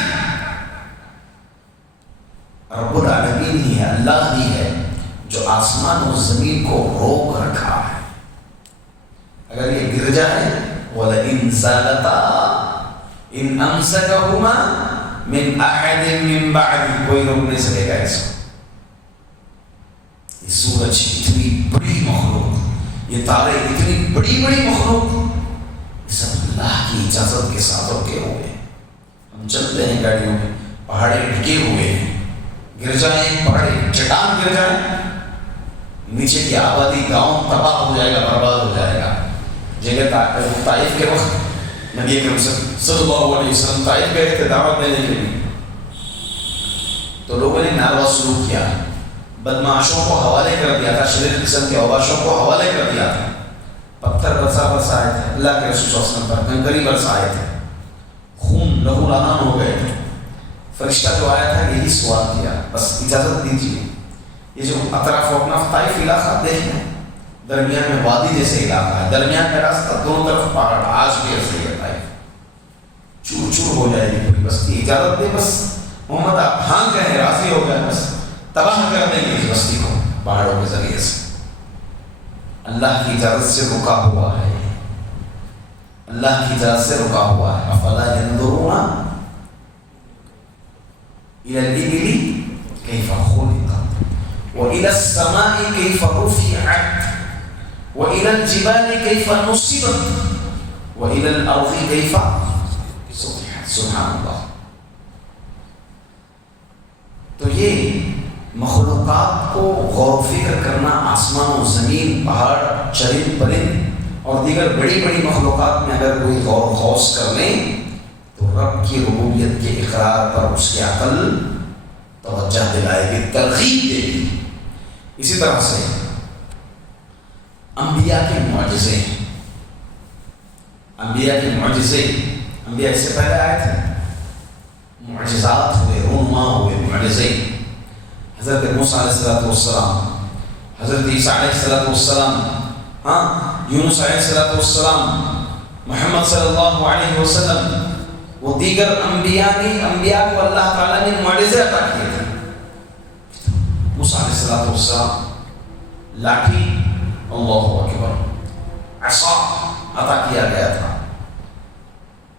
رب العالمین ہی ہے, اللہ ہی ہے جو آسمان و زمین کو روک رکھا ہے. اگر یہ گر جائے وَلَئِن زَالَتَا إِنْ أَمْسَكَهُمَا مِنْ أَحَدٍ مِنْ بَعْدِ, کوئی روک نہیں سکے گا اس کو. یہ سورج اتنی بڑی مخلوق, یہ تارے اتنی بڑی بڑی مخلوق, یہ سب اللہ کی اجازت کے ساتھ رکے ہوئے. ہم چلتے ہیں گاڑیوں میں, پہاڑے ڈھکے ہوئے ہیں, گر جائیں پہاڑے, چٹان گر جائیں, نیچے کی آبادی گاؤں تباہ ہو جائے گا, برباد ہو جائے گا. جگہ طائف کے وقت نبی اکرم صلی اللہ علیہ وسلم طائف گئے تھے دعوت دینے کے لیے, تو لوگوں نے ناروا سلوک کیا, بدمعاشوں کو حوالے کر دیا تھا, شریر قسم کے اوباشوں کو حوالے کر دیا تھا. پتھر برسائے تھے اللہ کے رسول صلی اللہ علیہ وسلم پر, کنکری برسائے تھے, خون لہو لہان ہو گئے تھے. فرشتہ جو آیا تھا یہی سوال کیا, بس اجازت دیجیے. یہ جو اطراف و اکناف طائف علاقہ دیکھیں, درمیان میں وادی جیسے علاقہ ہے, درمیان میں راستہ, دونوں طرف پہاڑ, آج بھی ایسے ہی ہے. چور چور ہو جائے گی پوری بستی, اجازت دے بس محمد, آپ ہاں کہیں, راضی ہو گئے, بس تباہ کر دیں گے اس بستی کو پہاڑوں کے ذریعے سے. اللہ کی اجازت سے رکا ہوا ہے, اللہ کی اجازت سے رکا ہوا ہے. افلا ينظرون الى الابل كيف خلقت والى السماء كيف رفعت وإلى الجبال كيف نصبت وإلى الأرض كيف سطحت. سبحان اللہ. تو یہ مخلوقات کو غور و فکر کرنا, آسمان و زمین, پہاڑ, چرند پرند اور دیگر بڑی بڑی مخلوقات میں اگر کوئی غور و خوض کر لیں تو رب کی ربوبیت کے اقرار پر اس کی عقل توجہ دلائے گی, ترغیب دے گی. اسی طرح سے انبیاء کے معجزے, انبیاء کے معجزے, انبیاء اس سے پہلے آئے تھے, معجزات ہوئے, رونما ہوئے, معجزے. حضرت موسیٰ علیہ السلام, حضرت عیسیٰ علیہ السلام, یونس علیہ السلام, محمد صلی اللہ علیہ وسلم, وہ دیگر انبیاء کو اللہ تعالیٰ نے معجزے عطا کیے تھے. موسیٰ علیہ السلام لاٹھی, اللہ اکبر, عصا عطا کیا گیا تھا.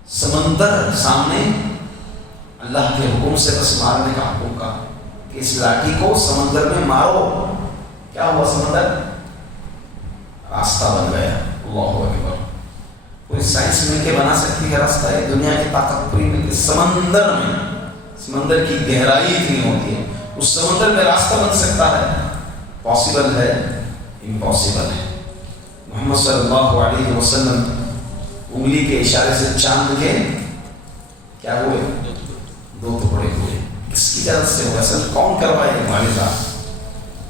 سمندر سامنے, اللہ کے حکم سے بس مارنے کا حکم کا کہ اس لاٹھی کو سمندر میں مارو. کیا ہوا؟ سمندر راستہ بن گیا. اللہ اکبر. کوئی سائنس مل کے بنا سکتی ہے راستہ؟ ہے دنیا کی طاقت پوری مل کے سمندر میں, سمندر کی گہرائی اتنی ہوتی ہے, اس سمندر میں راستہ بن سکتا ہے؟ پاسبل ہے؟ امپاسبل ہے. محمد صلی اللہ علیہ وسلم انگلی کے اشارے سے چاند کے کیا ہوئے؟ دو ٹکڑے ہوئے. کس کی اجازت سے ہوگا؟ اصل کون کروائے یہ معجزہ؟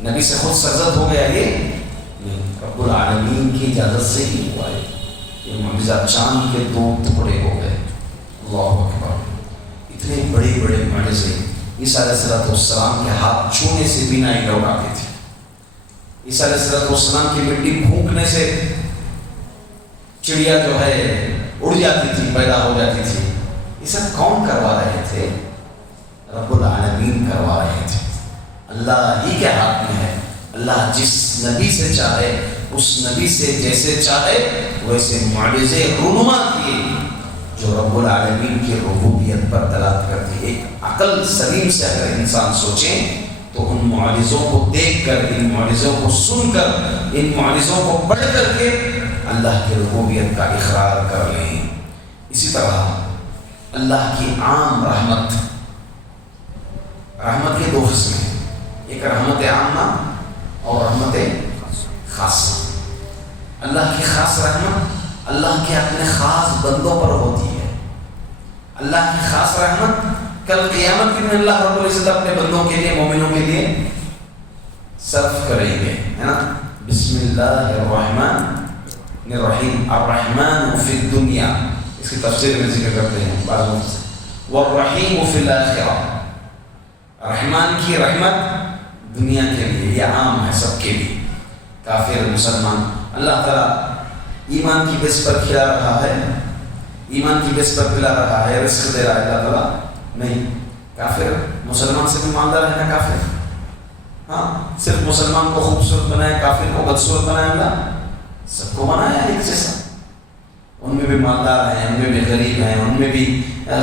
نبی سے خود سرزد ہو گیا یہ نہیں, رب العالمین کی اجازت سے ہی ہوا ہے یہ معجزہ. چاند کے دو ٹکڑے ہو گئے. اللہ اکبر. اتنے بڑے بڑے معجزے. عیسیٰ علیہ السلام کے ہاتھ چھونے سے بھی نہ لوٹاتے تھے. عیسیٰ علیہ السلام کی مٹی پھونکنے سے چڑیا جو ہے اڑ جاتی تھی, پیدا ہو جاتی تھی. یہ سب کون کروا رہے تھے؟ رب العالمین کروا رہے تھے. اللہ ہی کے ہاتھ میں ہے. اللہ جس نبی سے چاہے اس نبی سے جیسے چاہے ویسے معجزے رونما کیے جو رب العالمین کی ربوبیت پر دلالت کرتی ہے. ایک عقل سلیم سے اگر انسان سوچیں تو ان معجزوں کو دیکھ کر، ان معجزوں کو سن کر، ان معجزوں کو پڑھ کر کے اللہ کی ربوبیت کا اقرار کر لیں. اسی طرح اللہ کی عام رحمت کے دو قسمیں ہیں، ایک رحمت عامہ اور رحمت خاصہ. اللہ کی خاص رحمت اللہ کے اپنے خاص بندوں پر ہوتی ہے. اللہ کی خاص رحمت کل قیامت کے دن اللہ رب العزت اپنے بندوں کے لیے، مومنوں کے لیے صرف کریں گے، ہے نا. بسم اللہ الرحمن الرحیم. الرحمن فی الدنیا، اس کی تفسیر میں ذکر کرتے ہیں بعض لوگ، والرحیم فی الاخرہ. رحمان کی رحمت دنیا کے لیے، یہ عام ہے سب کے لیے، کافر مسلمان. اللہ تعالیٰ ایمان کی بیس پر کھلا رہا ہے، ایمان کی بیس پر کھلا رہا ہے، رزق دے رہا ہے اللہ تعالیٰ نہیں. کافر مسلمان سے بھی مالدار ہے نا کافر. ہاں، صرف مسلمان کو خوبصورت بنائے، کافر کو بدصورت بنائے. اللہ سب کو بنایا ایک جیسا. ان میں بھی مالدار ہیں، ان میں بھی غریب ہیں، ان میں بھی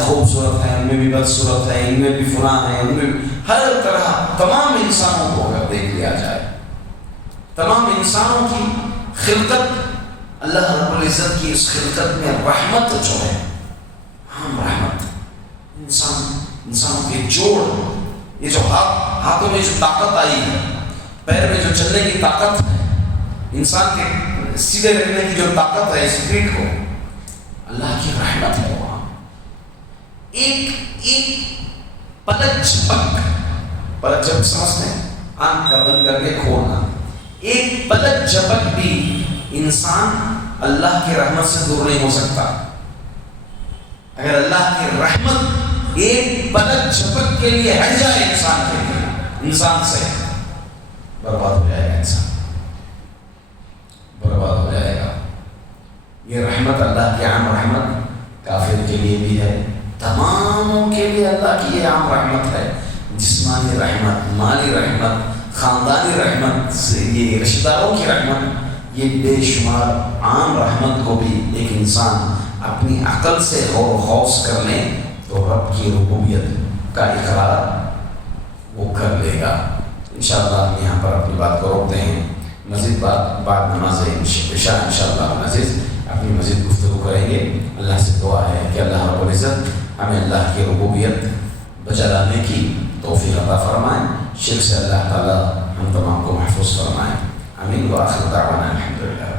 خوبصورت ہیں، ان میں بھی بدصورت ہیں، ان میں بھی فلاں ہیں، ان میں بھی ہر طرح. تمام انسانوں کو اگر دیکھ لیا جائے، تمام انسانوں کی خلقت، اللہ رب العزت کی اس خلقت میں رحمت جو ہے، عام رحمت. انسانوں کے جوڑ، یہ جو ہاتھوں میں جو طاقت آئی ہے، پیر میں جو چلنے کی طاقت ہے، انسان کے سیدھے رکھنے کی جو طاقت ہے اسپیڈ کو، اللہ کی رحمت ہے. وہاں ایک پلک جھپک سمجھتے ہیں، آنکھ کا بند کر کے کھولنا، ایک پلک جھپک بھی انسان اللہ کی رحمت سے دور نہیں ہو سکتا. اگر اللہ کی رحمت ایک پلک جھپک کے لیے ہٹ جائے انسان کے لیے، انسان سے برباد ہو جائے گا، انسان برباد ہو جائے گا. یہ رحمت اللہ کی عام رحمت کافر کے لیے بھی ہے، تماموں کے لیے اللہ کی یہ عام رحمت ہے. جسمانی رحمت، مالی رحمت، خاندانی رحمت، یہ رشتہ داروں کی رحمت، یہ بے شمار عام رحمت کو بھی ایک انسان اپنی عقل سے غور و خوض کر لیں تو رب کی ربوبیت کا اقرار وہ کر لے گا. انشاءاللہ ہم یہاں پر اپنی بات کو روکتے ہیں. مزید بات بعد نماز عشاء انشاءاللہ عزیز اپنی مزید گفتگو کریں گے. اللہ سے دعا ہے کہ اللہ رب العزت ہمیں اللہ کی ربوبیت بجا لانے کی توفیق عطا فرمائیں، شرک سے اللہ تعالیٰ ہم تمام کو محفوظ فرمائیں. آمین. وآخر دعوانا الحمدللہ.